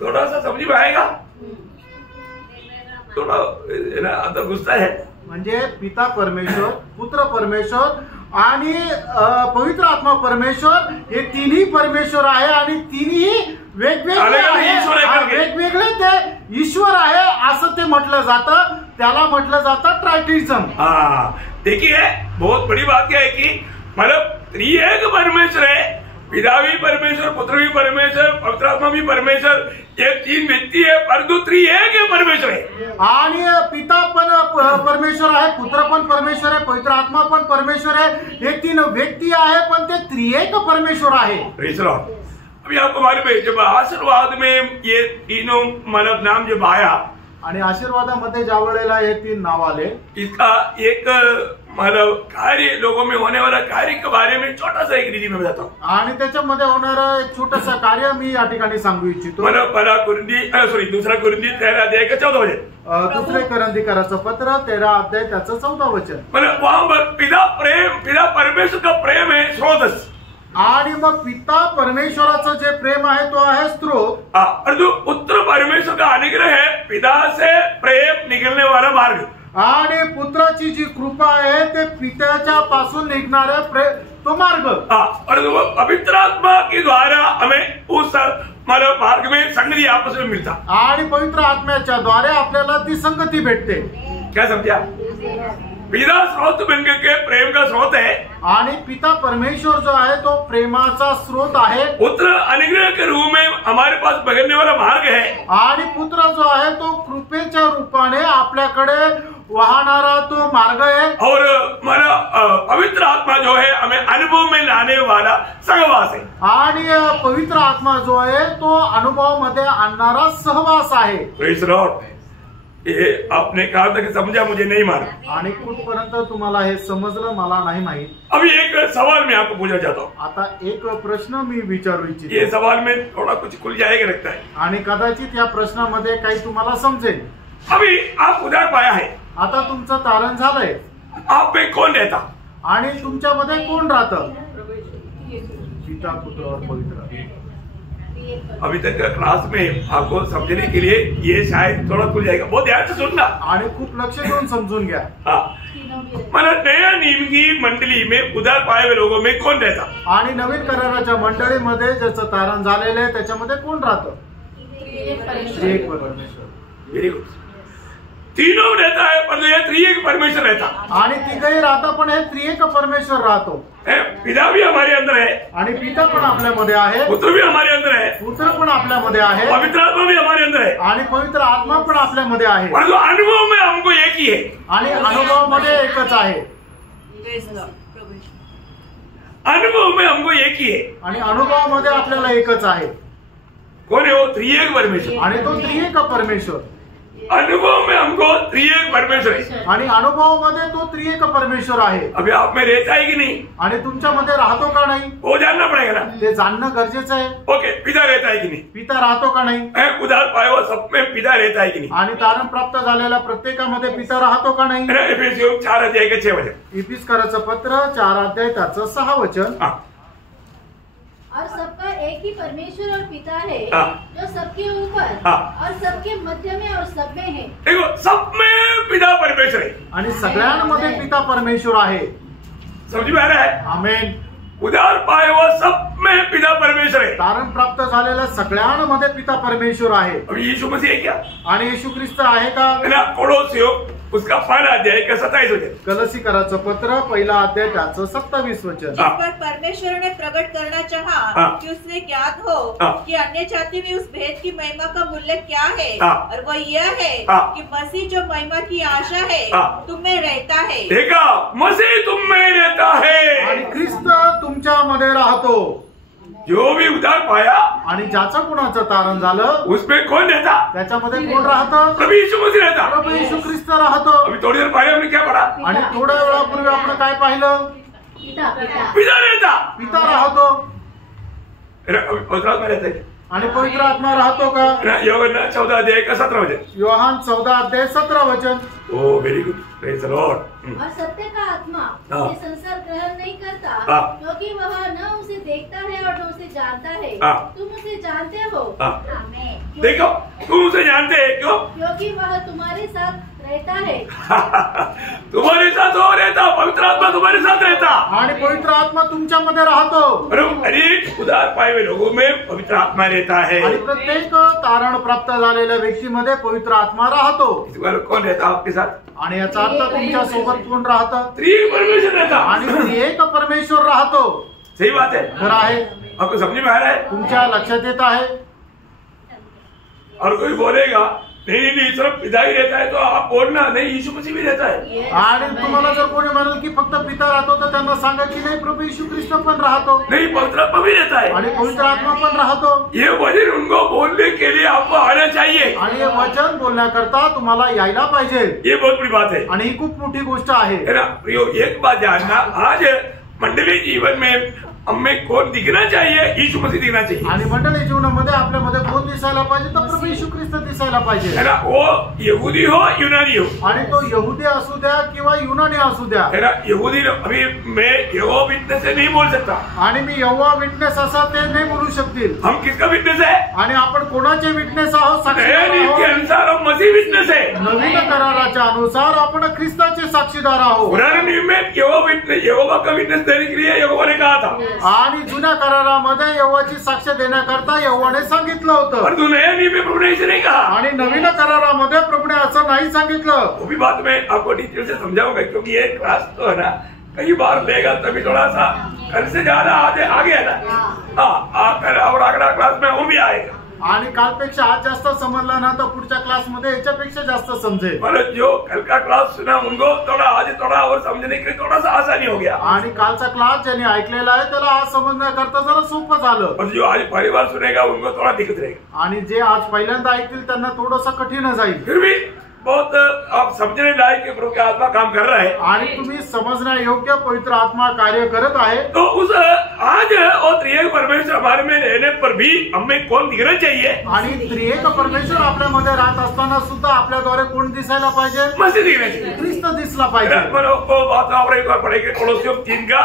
थोड़ा सा समझ में आएगा, थोड़ा अंदर घुसता है। म्हणजे पिता परमेश्वर, पुत्र परमेश्वर आणि पवित्र आत्मा परमेश्वर हे तिन्ही परमेश्वर आहे आणि तिन्ही वेगवेगळे आहे, वेगवेगळे ते ईश्वर आहे असं ते म्हटलं जातं, त्याला म्हटलं जातं ट्रायटिझम। देखिए बहुत बड़ी बात क्या है कि मतलब त्रिएक परमेश्वर है, पिता भी परमेश्वर, पुत्र भी परमेश्वर, पवित्र आत्मा भी परमेश्वर, ये तीन व्यक्ति है परंतु त्रिएक परमेश्वर है। आणि पिता पण परमेश्वर आहे, पुत्र पण परमेश्वर आहे, पवित्र आत्मा पण परमेश्वर आहे, हे तीन व्यक्ती आहे पण ते त्रिएक परमेश्वर आहे। Praise the Lord. अभी आपको मालूम है जब आशीर्वाद में ये तीनों मतलब नाम जब आया आणि आशीर्वादामध्ये ज्या वेळेला हे तीन नाव आले, इसका एक मतलब कार्य लोगों में होने वाला कार्य के बारे में छोटा सा एक रीति में बताता हूँ आणि त्याच्यामध्ये होणारं एक छोटंसं कार्य मी या ठिकाणी सांगू इच्छितो। मतलब दूसरा कुरिन्दी 13 अध्याय का 14 वचन, दुसरे करंदीकराचं पत्र 13 अध्याय त्याचं 14 वचन। मतलब वहां पर पिता परमेश्वर का प्रेम है स्रोत, आणि मग पिता परमेश्वराचं जे प्रेम आहे तो आहे स्रोत, और जो पुत्र परमेश्वर का अनुग्रह है पिता से प्रेम निकलने वाला मार्ग, आणि पुत्राची जी कृपा आहे ते पित्याच्या पासून निघणारे तो मार्ग, और पवित्र आत्मा के द्वारा हमें उस मतलब मार्ग में संगति आपस में मिलता, आणि पवित्र आत्म्याच्या द्वारे आपल्याला ती संगती भेटते। क्या समझा? पिता स्रोत बनकर के प्रेम का स्रोत है, आणि पिता परमेश्वर जो आहे तो प्रेमाचा स्रोत आहे, पुत्र अनुग्रह के रूप में हमारे पास बगरने वाला मार्ग है, आणि पुत्र जो आहे तो कृपेच्या रूपाने आपल्याकडे वाहणारा तो मार्ग आहे, और हमारा पवित्र आत्मा जो है हमें अनुभव में लाने वाला सहवास है, आणि पवित्र आत्मा जो आहे तो अनुभवामध्ये आणणारा सहवास आहे। Praise the Lord. ये आपने कहा था कि समझा, मुझे नहीं मालूम, आणि कुठपर्यंत तुम्हाला हे समजलं मला नाही माहित। अभी एक सवाल मैं आपको पूछना चाहता हूँ, आता एक प्रश्न मी विचारू इच्छितो, ये सवाल में थोड़ा कुछ खुल जाएगा लगता है, आणि कदाचित या प्रश्नामध्ये काही तुम्हाला समजेल। अभी आप उधार पाया है, आता तुमचं तारण झालंय, आप में कौन रहता, आणि तुमच्यामध्ये कोण राहतं? पिता, पुत्र और पवित्र। अभी तक क्लास में आपको समझने के लिए ये शायद थोड़ा खुल जाएगा, बहुत ध्यान से सुनना आणि खूप लक्ष देऊन समजून घ्या। मतलब नया नियम की मंडली में उधार पाए हुए लोगों में कौन रहता, आणि नवीन कराराच्या मंडळीमध्ये ज्याचं तारण झालेलं आहे त्याच्यामध्ये कोण राहतं? एक परमेश्वर। Very good. तीनों रहता है पर ये त्रिएक परमेश्वर रहता, आणि तिघही राहता पण हे त्रिएक परमेश्वर राहतो। पिता भी हमारे अंदर है, आणि पिता पण आपल्यामध्ये आहे, पुत्र भी हमारे अंदर है, पुत्र पण आपल्यामध्ये आहे, पवित्र आत्मा भी हमारे अंदर है, आणि पवित्र आत्मा पण आपल्यामध्ये आहे, और जो अनुभव में हमको एक ही है, आणि अनुभवामध्ये एकच आहे, अनुभव में हमको एक ही है, आणि अनुभवामध्ये आपल्याला एकच आहे। कौन है वो? त्रिएक परमेश्वर। आणि तो त्रिएक परमेश्वर, अनुभव में हमको त्रिएक परमेश्वर है, आणि अनुभवामध्ये तो त्रिएक परमेश्वर आहे। अभी आप में रहता है कि नहीं, आणि तुमच्यामध्ये राहतो का नाही वो जानना पड़ेगा ना, ते जाणणं गरजेचं आहे। ओके, पिता रहता है कि नहीं, पिता राहतो का नाही, उधार पाया हुआ सब में पिता रहता है कि नहीं, आणि तारण प्राप्त झालेल्या प्रत्येकामध्ये पिता राहतो का नाही? एफेसियों 4 अध्याय के 6 वचन, इफिसकराचं पत्र 4 अध्याय त्याचं 6 वचन। और सबका एक ही परमेश्वर और पिता है, जो सबके ऊपर हाँ। और सबके मध्य में और सब में है। देखो, सब में पिता परमेश्वर है, आणि सगळ्यांमध्ये पिता परमेश्वर आहे। समझ में आ रहा है? आमेन। उधार पाए हुआ सब में पिता परमेश्वर है, तारण प्राप्त झालेल्या सगळ्यांमध्ये पिता परमेश्वर आहे। अभी यीशु मसीह है क्या? आणि येशू ख्रिस्त आहे का? कोलोसियों उसका 1 अध्याय का 27 वचन, कलसीकराचं पत्र 1 अध्याय त्याचं 27 वचन। जिस पर परमेश्वर ने प्रकट करना चाहा कि उसने ज्ञात हो कि अन्य जाति में उस भेद की महिमा का मूल्य क्या है, और वह यह है कि मसीह जो महिमा की आशा है तुम में रहता है। देखा, मसीह तुम में रहता है, आणि ख्रिस्त तुमच्यामध्ये राहतो। जो भी उधार पाया, आणि ज्याचं कुणाचं तारण झालं उसमें कौन रहता? त्याच्यामध्ये कोण राहतं? प्रभु यीशु मसीह रहता। प्रभू येशू ख्रिस्त राहतो। अभी थोड़ी देर पहले हमने क्या पढ़ा? आणि थोड्या वेळापूर्वी आपण काय पाहिलं? पिता रहता, पिता राहतो पवित्र आत्मा रहता है आणि पवित्र आत्मा राहतो का? योहान 14 अध्याय का 17 वचन. योहान 14 अध्याय 17 वचन. Oh very good, praise the Lord. और सत्य का आत्मा ये संसार ग्रहण नहीं करता क्योंकि वह न उसे देखता है और न उसे जानता है. तुम उसे जानते हो. देखो, तुम उसे जानते हैं. क्यों? क्योंकि वह तुम्हारे साथ रहता है. तुम्हारे साथ हो रहता, पवित्र आत्मा तुम्हारे साथ रहता आणि पवित्र आत्मा तुमच्यामध्ये राहतो. बरोबर. अनेक उदार पाए हुए लोगों में पवित्र आत्मा रहता है. आणि प्रत्येक तारण प्राप्त झालेल्या व्यक्तीमध्ये पवित्र आत्मा राहतो. कौन रहता आपके साथ? आणि याचा अर्थ तुमच्या सोबत कोण राहतं? त्रिएक परमेश्वर रहता. आणि एक परमेश्वर राहतो. सही बात है. खरं आहे. आपको समझ में आ रहा है? तुमच्या लक्षात येत आहे? और कोई बोलेगा नहीं सिर्फ पिता ही रहता है, तो आप बोलना नहीं, यीशु मसीह भी रहता है. आणि तुम्हाला जर कोणी म्हणाल की फक्त पिता राहतो तर त्यांना सांगा की नाही, प्रभू येशू ख्रिस्त पण राहतो. नहीं, पवित्र आत्मा भी रहता है आणि पवित्र आत्मा पण राहतो. ये वचन उनको बोलने के लिए आपको आना चाहिए. आणि हे वचन बोलण्याकरता तुम्हाला यायला पाहिजे. ये बहुत बड़ी बात है. आणि ही खूप मोठी गोष्ट आहे. है ना प्रियो? एक बात जानना, आज मंडली जीवन में हमें कौन दिखना चाहिए? यीशु मसीह दिखना चाहिए. आणि मंडळी जीवनामध्ये आपल्यामध्ये कोण दिसायला पाहिजे? तर प्रभू येशू ख्रिस्त दिसायला पाहिजे. है ना? वो यहूदी हो यूनानी हो. आणि तो यहुदी असू द्या किंवा युनानी असू द्या. है ना? यहूदी अभी मैं यहोवा विटनेस से नहीं बोल सकता. आणि मी यहोवा विटनेस असा ते नाही बोलू शकतील. हम किसका विटनेस है? आणि आपण कोणाचे विटनेस आहोत? नए नियम के साक्षीदार अनुसार हम मसीह विटनेस है. नवीन कराराच्या अनुसार आपण ख्रिस्ताचे साक्षीदार आहोत. पुराने नियम में यहोवा का विटनेस देने के लिए यहोवा ने कहा था. आणि जुन्या करारामध्ये यहोवाची साक्ष देण्याकरता यहोवाने सांगितलं होतं. परंतु नया नियम में प्रभु ने ऐसे नहीं कहा. आणि नवीन करारामध्ये प्रभूने असं नाही सांगितलं. वो भी बात मैं आपको डिटेल से समझाऊंगा, क्योंकि ये क्लास तो है ना कई बार लेगा, तभी थोड़ा सा कल से ज्यादा आगे है ना. कल और अगला क्लास में वो भी आएगा. आणि कालपेक्षा आज जास्त समजलं ना तर पुढच्या क्लासमध्ये याच्यापेक्षा जास्त समजेल. मतलब जो कल का क्लास सुना उनको थोड़ा आज थोड़ा और समझने के लिए थोड़ा सा आसानी हो गया. आणि कालचा क्लास ज्यांनी ऐकलेला आहे त्याला आज समजण्याकरता जरा सोपं झालं. और जो आज पहली बार सुनेगा उनको थोड़ा दिक्कत रहेगा. आणि जे आज पहिल्यांदा ऐकतील त्यांना थोडंसं कठीण जाईल. फिर भी बहुत आप समझने लायक कि प्रभु की आत्मा काम कर रहा है. आणि तुम्ही समजण्या योग्य पवित्र आत्मा कार्य करत आहे. तो उस आज और त्रिएक परमेश्वर हमारे में रहने पर भी हमें कौन दिखना चाहिए? आणि त्रिएक परमेश्वर आपल्यामध्ये राहत असताना सुद्धा आपल्याद्वारे कोण दिसायला पाहिजे? मसीह दिखना चाहिए. ख्रिस्त दिसला पाहिजे. बात एक बार पढ़ेंगे कोलोसियों 3 का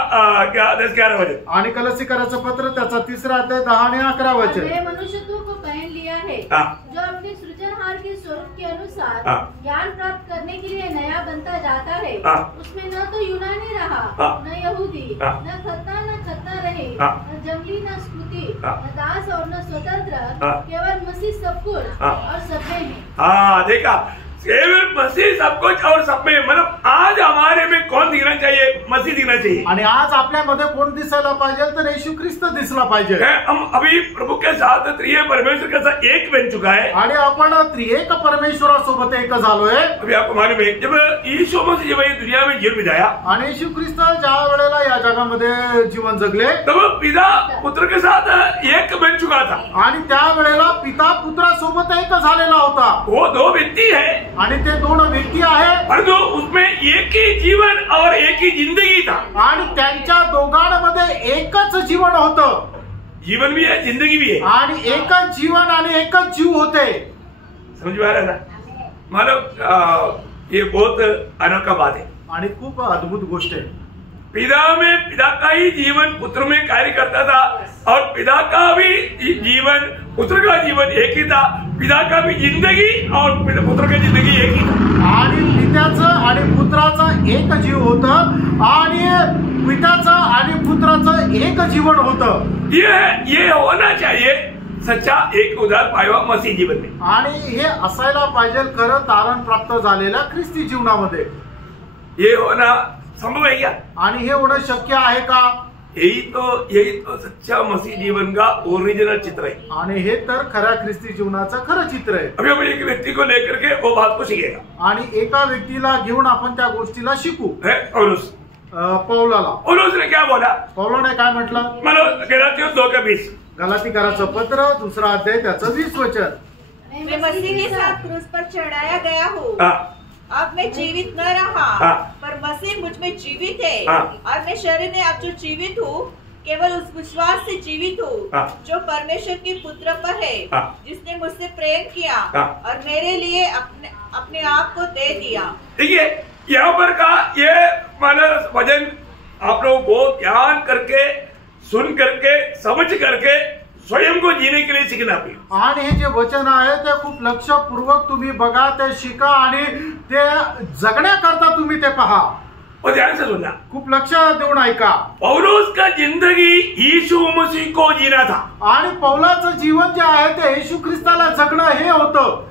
10-11 वचन. आणि कलसीकराचं पत्र त्याचा 3 अध्याय 10 आणि 11 वचन. मनुष्यत्व को पहन लिया है जो अपने सृजनहार के स्वरूप के अनुसार ज्ञान प्राप्त करने के लिए नया बनता जाता है. उसमें न तो यूनानी रहा न यहूदी, न खतना रहे, न जंगली न स्मृति, न दास और न स्वतंत्र, केवल मसीह सब कुछ और सब में है. देखा, केवल मसीह सब कुछ और सब में. मतलब आज हमारे में कौन दिखना चाहिए? मसीह दिखना चाहिए. आणि आज आपल्यामध्ये कोण दिसायला पाहिजे? तर येशू ख्रिस्त दिसला पाहिजे. हम अभी प्रभु के साथ त्रिएक परमेश्वर के साथ एक बन चुका है. आणि आपण त्रिएक परमेश्वरासोबत एक झालोय. अभी आपको मालूम है जब यीशु मसीह जब दुनिया में जीवन बिताया, आणि येशू ख्रिस्त ज्या वेळेला या जगामध्ये जीवन जगले तब पिता पुत्र के साथ एक बन चुका था. आणि त्या वेळेला पिता पुत्रासोबत एक झालेला होता. वो 2 व्यक्ति है आणि ते 2 व्यक्ती आहे. परंतु उसमें एक ही जीवन और एक ही जिंदगी था. आणि त्यांच्या दोघांमध्ये एकच जीवन होतं. जीवन भी है, जिंदगी भी है. आणि एकच जीवन आणि एकच जीव होते. समझ में आ रहा है? मतलब ये बहुत अनोखा बात है आणि खूप अद्भुत गोष्ट आहे. पिता का ही जीवन पुत्र में कार्य करता था और पिता का भी जीवन पुत्र का जीवन एक ही था. पिता का भी जिंदगी और पुत्र की जिंदगी एक ही था. आणि पित्याचं आणि पुत्राचं एक जीव होतं आणि पित्याचं आणि पुत्राचं एक जीवन होतं. ये होना चाहिए सच्चा एक उदार पायवा मसीह जीवन में. आणि हे असायला पाहिजे खरं तारण प्राप्त झालेल्या ख्रिस्ती जीवनामध्ये. ये होना संभव है क्या? आणि हे होणं शक्य आहे का? यही तो सच्चा मसीह जीवन का ओरिजिनल चित्र है. आणि हे तर खऱ्या ख्रिस्ती जीवनाचं खरं चित्र आहे. अभी हम एक व्यक्ति को लेकर के वो बात को सीखेगा. आणि एका व्यक्तीला घेऊन आपण त्या गोष्टीला शिकू. पौलुस ने क्या बोला? पौलाने काय म्हटलं? मला गलातियों 2:20 गलातीकराचं पत्र 2 अध्याय त्याचं 20 वचन. मैं मसीह के साथ क्रूस पर चढ़ाया गया हूँ. अब मैं जीवित न रहा, पर मसीह मुझ में जीवित है। और मैं शरीर में अब जो जीवित हूँ, केवल उस विश्वास से जीवित हूँ जो परमेश्वर के पुत्र पर है, जिसने मुझसे प्रेम किया और मेरे लिए अपने आप को दे दिया। देखिए यहाँ पर का ये मानस वचन आप लोग बहुत ध्यान करके, सुन करके, समझ करके स्वयं को जीने के लिए शिकना पाहिजे। आणि हे जे वचन आहे ते खूप लक्षपूर्वक तुम्ही बघा, ते शिका आणि ते जगण्याकरता तुम्ही ते पहा और ध्यान से सुनना, खूप लक्ष देऊन ऐका। पौलुस का जिंदगी यीशु मसीह को जीना था। आणि पौलाचं जीवन जे आहे ते येशू ख्रिस्ताला जगणं हे होतं।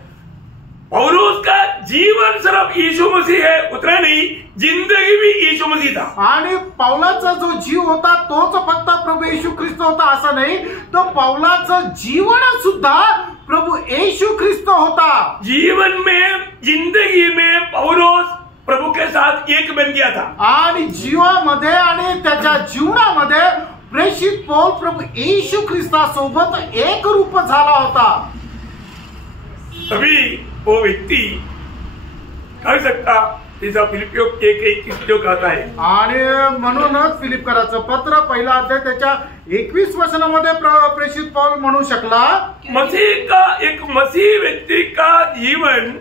पौलुस का जीवन सिर्फ यीशु मसीह है उतना नहीं, जिंदगी भी यीशु मसीह था। आणि पौलाचा जो जीव होता तोच फक्त प्रभू येशू ख्रिस्त होता असं नाही, तो पौलाचं जीवन सुद्धा प्रभू येशू ख्रिस्त होता। जीवन में, जिंदगी में पौलुस प्रभु के साथ एक बन गया था। आणि जीवामध्ये आणि त्याच्या जीवनामध्ये प्रेषित पौल प्रभू येशू ख्रिस्तासोबत एक रूप झाला होता। तभी वो व्यक्ति कह सकता जैसा फिलिपियों 1:21 जो कहता है। आणि म्हणूनच फिलिपकराचं पत्र पहिला अध्याय त्याच्या 21 वचनामध्ये प्रेषित पौल म्हणू शकला, मसीह का, एक मसीह व्यक्ति का जीवन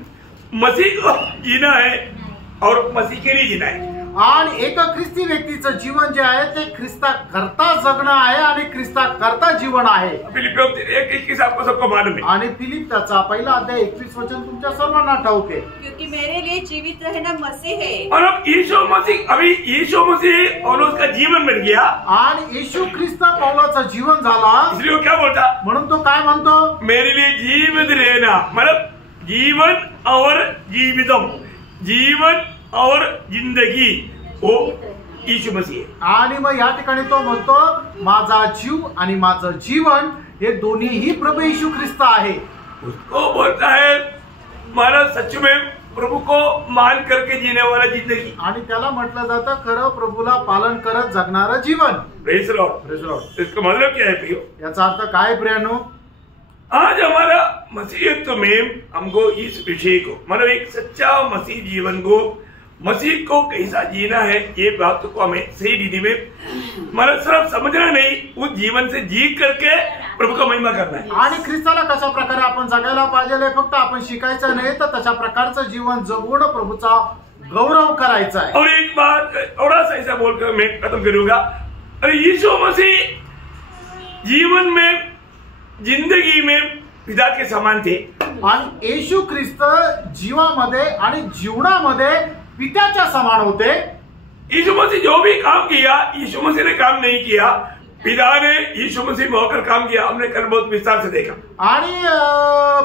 मसीह को जीना है और मसीह के लिए जीना है। आणि एक ख्रिस्ती व्यक्तीचं जीवन जे आहे ते ख्रिस्ता करता जगणं आहे आणि ख्रिस्ता करता जीवन आहे। फिलिपियों 1:21 आपको सबको मालूम है। आणि फिलिप त्याचा पहिला अध्याय 21 वचन तुमच्या सर्वांना ठाऊक आहे। क्योंकि मेरे लिए जीवित रहना मसीह है और अब यीशु मसीह, अभी यीशु मसीह पौलुस का जीवन बन गया आणि येशू ख्रिस्त पौलाचं जीवन झाला, इसलिए वो क्या बोलता, म्हणून तो काय म्हणतो, मेरे लिए जीवित रहना, मतलब जीवन और जीवितम, जीवन और जिंदगी वो यीशु मसीह है। आणि मग या ठिकाणी तो म्हणतो माझा जीव आणि माझं जीवन हे दोन्हीही प्रभू येशू ख्रिस्त आहे। उसको बोलता है माना सच में प्रभु को मान करके जीने वाला जिंदगी। आणि त्याला म्हटलं जातं खरं प्रभूला पालन करत जगणारं जीवन। Praise Lord, praise Lord. इसका मतलब क्या है प्रियो? याचा अर्थ काय प्रियानो? आज हमारा मसीहत्व में हमको इस विषय को, मतलब एक सच्चा मसीह जीवन को, मसीह को कैसा जीना है, ये बात को हमें सही विधि में मतलब सिर्फ समझना नहीं, उस जीवन से जी करके प्रभु का महिमा करना है। आणि ख्रिस्ताला कशा प्रकारे आपण जगायला पाहिजे, फक्त आपण शिकायचं नाही तर तशा प्रकारचं जीवन जगून प्रभूचा गौरव करायचा आहे। और एक बात थोड़ा सा ऐसा बोलकर मैं खत्म करूंगा, अरे यीशु मसीह जीवन में, जिंदगी में पिता के समान थे। आणि येशू ख्रिस्त जीवामध्ये आणि जीवनामध्ये पित्याच्या समान होते। यीशु मसीह जो भी काम किया, यीशु मसीह ने काम नहीं किया, पिता ने यीशु मसीह में होकर काम किया। हमने कल बहुत विस्तार से देखा। आणि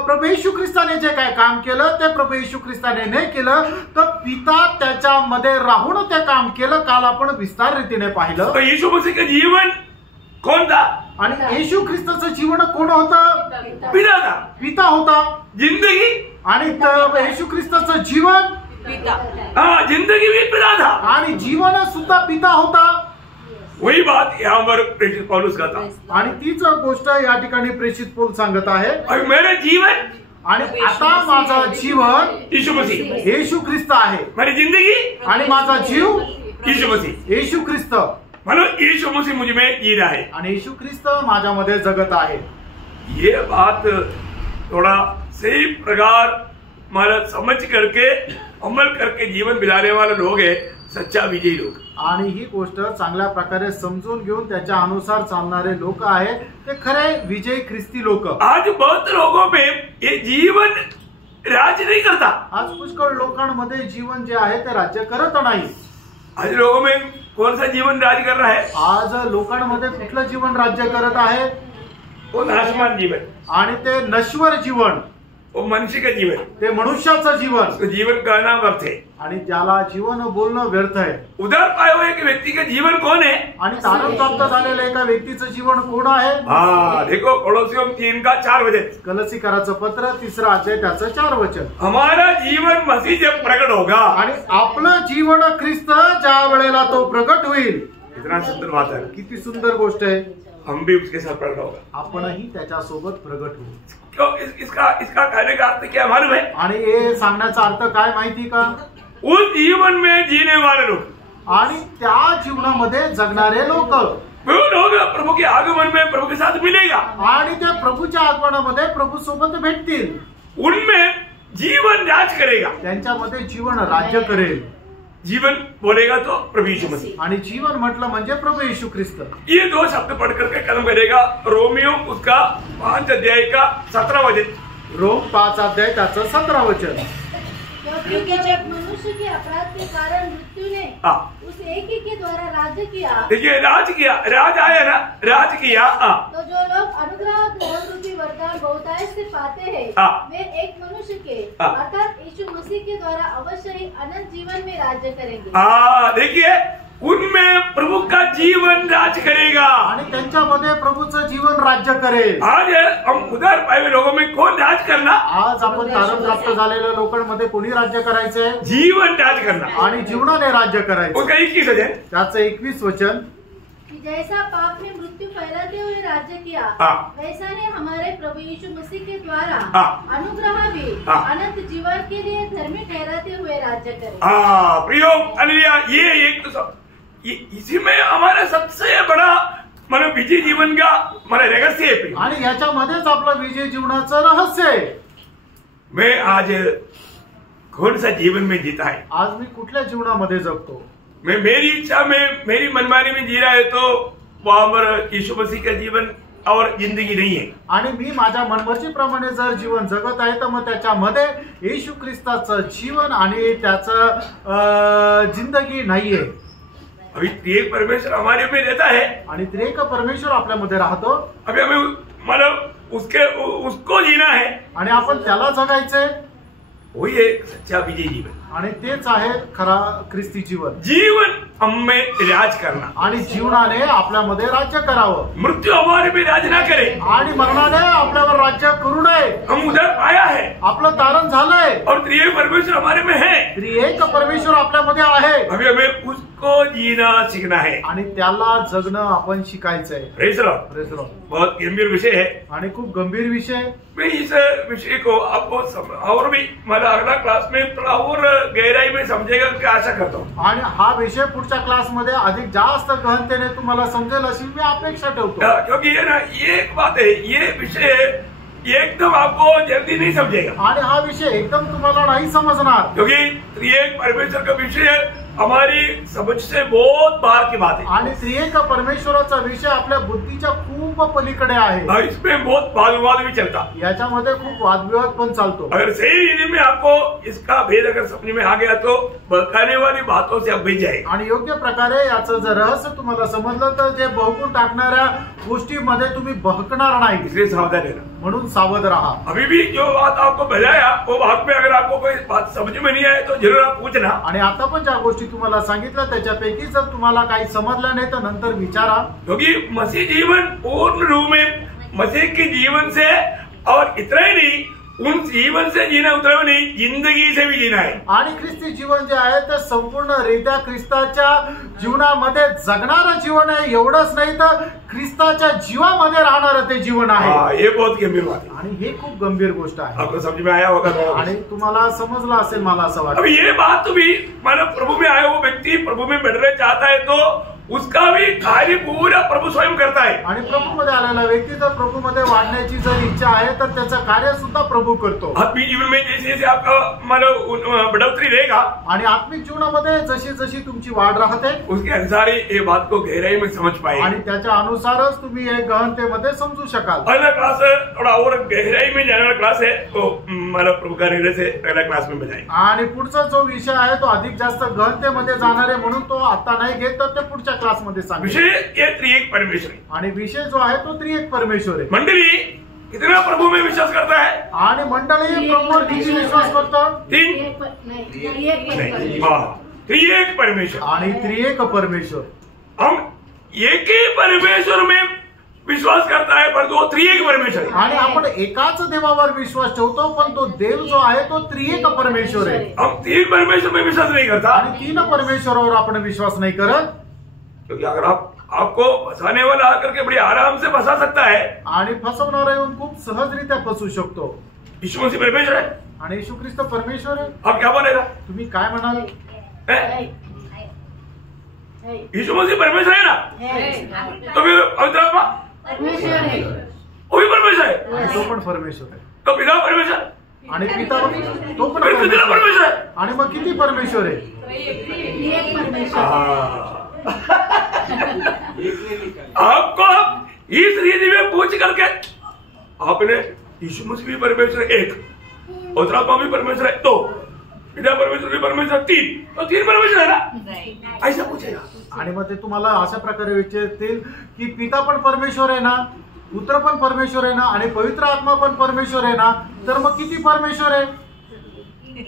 प्रभू येशू ख्रिस्ताने जे काय काम केलं ते प्रभू येशू ख्रिस्ताने नाही केलं, तर पिता त्याच्यामध्ये राहून ते काम केलं, काल आपण विस्तार रीतीने पाहिलं। तो यीशु मसीह का जीवन कौन था? आणि येशू ख्रिस्ताचं जीवन कोण होतं? पिता था, पिता होता। जिंदगी, आणि येशू ख्रिस्ताचं जीवन पिता, हाँ जिंदगी भी पिता था आणि जीवन सुद्धा पिता होता। वही बात यहाँ पर प्रेषित पौलुस का था। आणि तीच गोष्ट या ठिकाणी प्रेषित पौल सांगत आहे। और मेरे जीवन, आणि आता माझं जीवन यीशु मसीह, येशू ख्रिस्त आहे। मेरी जिंदगी आणि माझा जीव यीशु मसीह, येशू ख्रिस्त, मतलब यीशु मसीह मुझ में जी रहा है आणि येशू ख्रिस्त माझ्यामध्ये जगत आहे। ये बात थोड़ा सही प्रकार मतलब समझ करके, अमल करके जीवन बिताने वाले लोग है सच्चा विजयी लोग। आणि ही गोष्ट चांगल्या प्रकारे समजून घेऊन त्याच्या अनुसार चालणारे लोक आहे ते खरे विजयी ख्रिस्ती लोक। आज बहुत लोगों में ये जीवन राज्य नहीं करता। आज पुष्कळ लोकांमध्ये जीवन जे आहे ते राज्य करत नाही। आज लोगों में कौन सा जीवन राज्य कर रहा है? आज लोकांमध्ये कुठलं जीवन राज्य करत आहे? वो नाशमान जीवन, आणि ते नश्वर जीवन, वो मनुष्य का जीवन, ते मनुष्याचं जीवन, उसको जीवन कहना व्यर्थ है। आणि ज्याला जीवन बोलणं व्यर्थ आहे। उधर पाए हुए एक व्यक्ति का जीवन कौन है? आणि तारण प्राप्त झालेल्या एका व्यक्तीचं जीवन कोण आहे? हाँ देखो कोलोसियम 3:4 वचन, कलसीकराचं पत्र 3 अध्याय त्याचं 4 वचन। हमारा जीवन मसीह जब प्रकट होगा, आणि आपलं जीवन ख्रिस्त ज्या वेळेला तो प्रकट होईल। इतना सुंदर बात है। किती सुंदर गोष्ट आहे। हम भी उसके साथ प्रकट होगा। आपणही त्याच्यासोबत प्रगट होऊ। क्यों? इसका कहने का अर्थ क्या मालूम है? आणि हे सांगण्याचा अर्थ काय माहिती का? उस जीवन में जीने वाले लोग आणि त्या जीवनामध्ये जगणारे लोक, वो लोग प्रभु के आगमन में प्रभु के साथ मिलेगा आणि ते प्रभूच्या आगमनामध्ये प्रभू सोबत भेटतील। उनमें जीवन राज करेगा। त्यांच्यामध्ये जीवन राज्य करेल। जीवन बोलेगा तो प्रभु यीशु मसीह, आणि जीवन म्हटलं म्हणजे प्रभू येशू ख्रिस्त। ये दो शब्द पढ़ करके खत्म करेगा। रोमियो उसका 5 अध्याय का 17 वचन, रोम 5 अध्याय त्याचं 17 वचन। क्योंकि जब मनुष्य के अपराध के कारण मृत्यु ने उस एक ही के द्वारा राज्य किया, देखिए राज किया, राज आया ना, राज किया। तो जो लोग अनुग्रह और धर्म रूपी वरदान बहुतायत से पाते हैं, वे एक मनुष्य के अर्थात यीशु मसीह के द्वारा अवश्य ही अनंत जीवन में राज्य करेंगे। देखिए उनमें प्रभु का जीवन राज करेगा, आणि त्यांच्यामध्ये प्रभूचं जीवन राज्य करेल। आज हम उधार पाए हुए लोगों में कौन राज करना? आज आपण तारण प्राप्त झालेल्या लोकांमध्ये कोणी राज्य करायचंय? जीवन राज करना, आणि जीवनाने राज्य करायचं। उसका 21 वचन, त्याचं 21 वचन, कि जैसा पाप में मृत्यु फैलाते हुए राज्य किया, वैसा ने हमारे प्रभु यीशु मसीह के द्वारा अनुग्रह भी अनंत जीवन के लिए धर्मी ठहराते हुए राज्य करे। प्रियो हालेलुया। ये एक तो इसी में हमारा सबसे बड़ा मतलब विजय जीवन का हमारा रहस्य है। आणि याच्यामध्येच आपलं विजय जीवनाचं रहस्य आहे। मैं आज कौन सा जीवन में जीता है? आज मी कुठल्या जीवनामध्ये जगतो? मैं मेरी इच्छा में मेरी मनमानी में जी रहा है तो वहां पर यीशु मसीह का जीवन और जिंदगी नहीं है। आणि मी माझ्या मनमर्जीप्रमाणे जर जीवन जगत आहे तर मग त्याच्यामध्ये येशू ख्रिस्ताचं जीवन आणि त्याचं जिंदगी नाहीये। अभी त्रिएक परमेश्वर हमारे में रहता है, आणि त्रिएक परमेश्वर आपल्यामध्ये राहतो। अभी हमें मतलब उसको जीना है, आणि आपण त्याला जगायचंय। वही है सच्चा विजय जीवन, आणि तेच आहे खरा ख्रिस्ती जीवन। जीवन हमें राज करना, आणि जीवनाने आपल्यामध्ये राज्य करावं। मृत्यु हमारे में राज ना करे, आणि मरणाने आपल्यावर राज्य करू नये। हम उधर पाया है, आपलं तारण झालंय, और त्रिएक परमेश्वर हमारे में है। त्रिएक परमेश्वर आपल्यामध्ये आहे। अभी हमें उसको जीना सीखना है, आणि त्याला जगणं आपण शिकायचंय। Praise the Lord. Praise the Lord. बहुत गंभीर विषय है, आणि खूप गंभीर विषय। मैं इस विषय को आपको और भी मतलब अगला क्लास में थोड़ा और गहराई में समझेगा की आशा करता हूँ। आणि हा विषय पुढच्या क्लासमध्ये अधिक जास्त गहनतेने तुम्हाला समजेल अशी मी अपेक्षा ठेवतो। क्योंकि ये ना ये एक बात है, ये विषय एकदम आपको जल्दी नहीं समझेगा, आणि हा विषय एकदम तुम्हाला नाही समजणार, क्योंकि त्रिएक परमेश्वर का विषय हमारी समझ से बहुत बाहर की बात है। आणि त्रिएक परमेश्वराचा विषय आपल्या बुद्धीच्या खूप पलीकडे आहे। इसमें बहुत वाद विवाद भी चलता, याच्यामध्ये खूप वादविवाद पण चालतो। अगर सही रीति में आपको इसका भेद अगर समझ में आ गया तो बहकाने वाली बातों से आप बच जाएगा। आणि योग्य प्रकारे याचं जर रहस्य तुम्हाला समजलं तर जे बहकून टाकणाऱ्या गोष्टीमध्ये तुम्ही बहकणार नाही। इसलिए सावधान रहना, म्हणून सावध रहा। अभी भी जो बात आपको बताया वो बात में अगर आपको कोई बात समझ में नहीं आए तो जरूर आप पूछना। आणि आता पण ज्या गोष्टी तुम्हाला सांगितलं त्याच्यापैकी जर तुम्हाला काही समजलं नाही तर नंतर विचारा, क्योंकि मसीह जीवन पूर्ण रूप में मसीह के जीवन से, और इतना ही नहीं उन जीवन से जीना उतना नहीं जिंदगी से भी जीना है। आणि ख्रिस्ती जीवन जे आहे ते संपूर्ण रित्या ख्रिस्ताच्या जीवनामध्ये जगणारं जीवन आहे। एवढंच नाही तर ख्रिस्ताच्या जीवामध्ये राहणारं ते जीवन आहे। ये बहुत गंभीर बात है, आणि हे खूप गंभीर गोष्ट आहे। आपको समझ में आया होगा आणि तुम्हाला समजलं असेल मला असं वाटतं। अभी ये बात तो भी मतलब प्रभु में आया वो व्यक्ति प्रभु में बढ़ना चाहता है तो उसका भी कार्य पूरा प्रभु स्वयं करता है। आणि प्रभूमध्ये आलेला व्यक्ती जर प्रभूमध्ये वाढण्याची जर इच्छा आहे तर त्याचं कार्य सुद्धा प्रभू करतो। आत्मिक जीवन में जैसे जैसे आपका मतलब बढ़ोतरी रहेगा, आणि आत्मिक जीवनामध्ये जशी जशी तुमची वाढ राहते उसके अनुसार ही ये बात को गहराई में समझ पाए, आणि त्याच्या अनुसारच तुम्ही हे गहनतेमध्ये समजू शकाल। अगला क्लास थोड़ा और गहराई में जाने वाला क्लास है, तो मतलब प्रभु का निर्णय से अगला क्लास में बताएंगे। आणि पुढचा जो विषय आहे तो अधिक जास्त गहनतेमध्ये जाणार आहे, म्हणून तो आता नाही घेत तर ते पुढच्या क्लासमध्ये सांगेल। विषय ये त्रिएक परमेश्वर है, आणि विषय जो आहे तो त्रिएक परमेश्वर आहे। मंडली कितना प्रभु में विश्वास करता है? आणि मंडळी प्रभूवर किती विश्वास करतात? तीन त्रिएक परमेश्वर, आणि त्रिएक परमेश्वर। हम एक ही परमेश्वर में विश्वास करता है पर तो त्रिएक परमेश्वर है। आणि आपण एकाच देवावर विश्वास ठेवतो पण तो देव जो आहे तो त्रिएक परमेश्वर आहे। हम तीन परमेश्वर में विश्वास नहीं करता, आणि तीन परमेश्वरावर आपण विश्वास नाही करत, क्योंकि अगर आप आपको फंसाने वाला आकर के बड़ी आराम से फंसा सकता है। आणि फसवणारा येऊन खूप सहजरित्या फसू शकतो। यीशु मसीह परमेश्वर है आणि येशू ख्रिस्त परमेश्वर आहे। आप क्या बोलेगा? तुम्ही काय म्हणाल? यीशु मसीह परमेश्वर है ना, तो फिर पवित्र आत्मा वो भी परमेश्वर है, आणि तो पण परमेश्वर आहे। तो पिता परमेश्वर आणि पिता तो पण परमेश्वर है। आणि मग किती परमेश्वर आहे? आपको इस रीति में पूछ करके आपने यीशु मसीह भी परमेश्वर एक, पवित्र आत्मा भी परमेश्वर है दो, पिता परमेश्वर भी परमेश्वर तीन, तो तीन परमेश्वर है ना, ऐसा पूछेगा। आणि मग ते तुम्हाला अशा प्रकारे विचारतील की पिता पण परमेश्वर आहे ना, पुत्र पण परमेश्वर आहे ना, आणि पवित्र आत्मा पण परमेश्वर आहे ना, तर मग किती परमेश्वर आहे?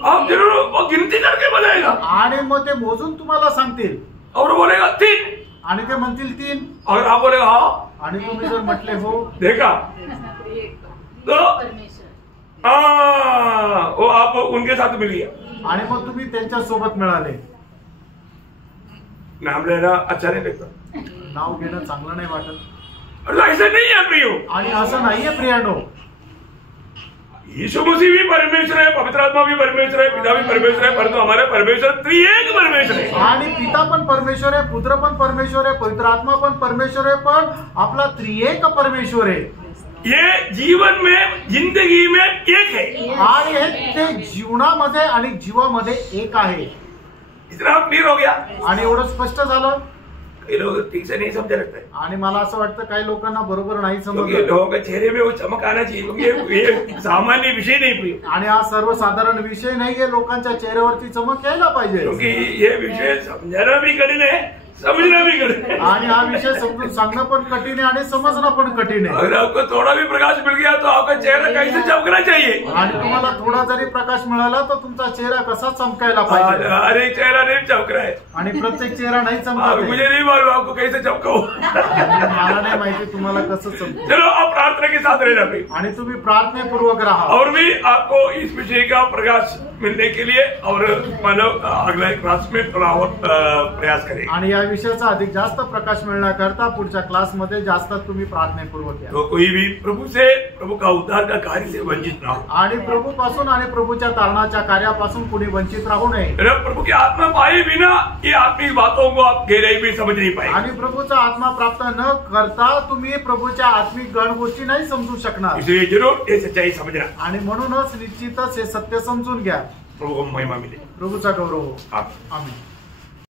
आप जरूर वो गिनती करके बताएगा। आणि मग ते मोजून तुम्हाला सांगतील और वो बोलेगा तीन, आणि ते म्हणतील 3, और आप बोलेगा हाँ, आणि तुम्ही जर म्हटले हो देखा तो वो आप उनके साथ मिल गया, आणि मग तुम्ही त्यांच्या सोबत मिळाले। नाम लेना अच्छा नहीं लगता, नाव घेणं चांगलं नाही वाटत, और ऐसा नहीं है प्रियो। आणि असं नाहीये प्रियानो। यीशु मसीह भी परमेश्वर है, पवित्र आत्मा भी परमेश्वर है, पिता भी परमेश्वर है, परंतु हमारे परमेश्वर त्रिएक परमेश्वर है। आणि पिता पण परमेश्वर आहे, पुत्र पण परमेश्वर आहे, पवित्र आत्मा पण परमेश्वर आहे, पण आपला त्रिएक परमेश्वर आहे। ये जीवन में जिंदगी में एक है, आणि हे ते जीवनामध्ये आणि जीवामध्ये एक आहे। इतना क्लियर हो गया। आणि एवढं स्पष्ट झालं। कई लोग ठीक से नहीं समझे लगता है, आणि मला असं वाटतं काही लोकांना बरोबर नाही क्योंकि समजलं, लोगों के चेहरे में वो चमक आना चाहिए, क्योंकि ये सामान्य विषय नहीं प्रिय, आणि हा सर्वसाधारण विषय नाहीये, लोकांच्या चेहऱ्यावरची चमक यायला पाहिजे। क्योंकि ये विषय समझना भी कठिन है, समझना भी कठिन है। आणि हा विषय समजून सांगणं पण कठीण आहे आणि समजणं पण कठीण आहे। अगर आपको थोड़ा भी प्रकाश मिल गया तो आपका चेहरा कैसे चमकना चाहिए? आणि तुम्हाला थोडा जरी प्रकाश मिळाला तर तुमचा चेहरा कसा चमकायला पाहिजे? हर एक चेहरा नहीं चमक रहा है, आणि प्रत्येक चेहरा नाही चमकत मुझे आहे। नहीं मालूम आपको कैसे चमकाओ। मला नाही माहिती तुम्हाला कसं चमकतं। चलो आप प्रार्थना के साथ रहना प्रिय, आणि तुम्ही प्रार्थनापूर्वक राहा। और भी आपको इस विषय का प्रकाश मिलने के लिए और मानव अगला क्लास में थोड़ा और प्रयास करें। आणि या विषयाचा अधिक जास्त प्रकाश मिळण्याकरता पुढच्या क्लासमध्ये जास्त तुम्ही प्रार्थनापूर्वक या। तो कोई भी प्रभु से, प्रभु का उद्धार का कार्य से वंचित ना हो, आणि प्रभूपासून आणि प्रभूच्या तारणाच्या कार्यापासून कुणी वंचित राहू नये। प्रभु की आत्मा पाए बिना ये आत्मिक बातों को आप गहराई में समझ नहीं पाए, आणि प्रभूचा आत्मा प्राप्त न करता तुम्ही प्रभूच्या आत्मिक गण गोष्टी नाही समजू शकणार। इसलिए जरूर ये सच्चाई समझना। आणि म्हणूनच निश्चितच हे सत्य समजून घ्या। प्रभु को महिमा मिले। प्रभूचा गौरव हो। आमीन। आमीन।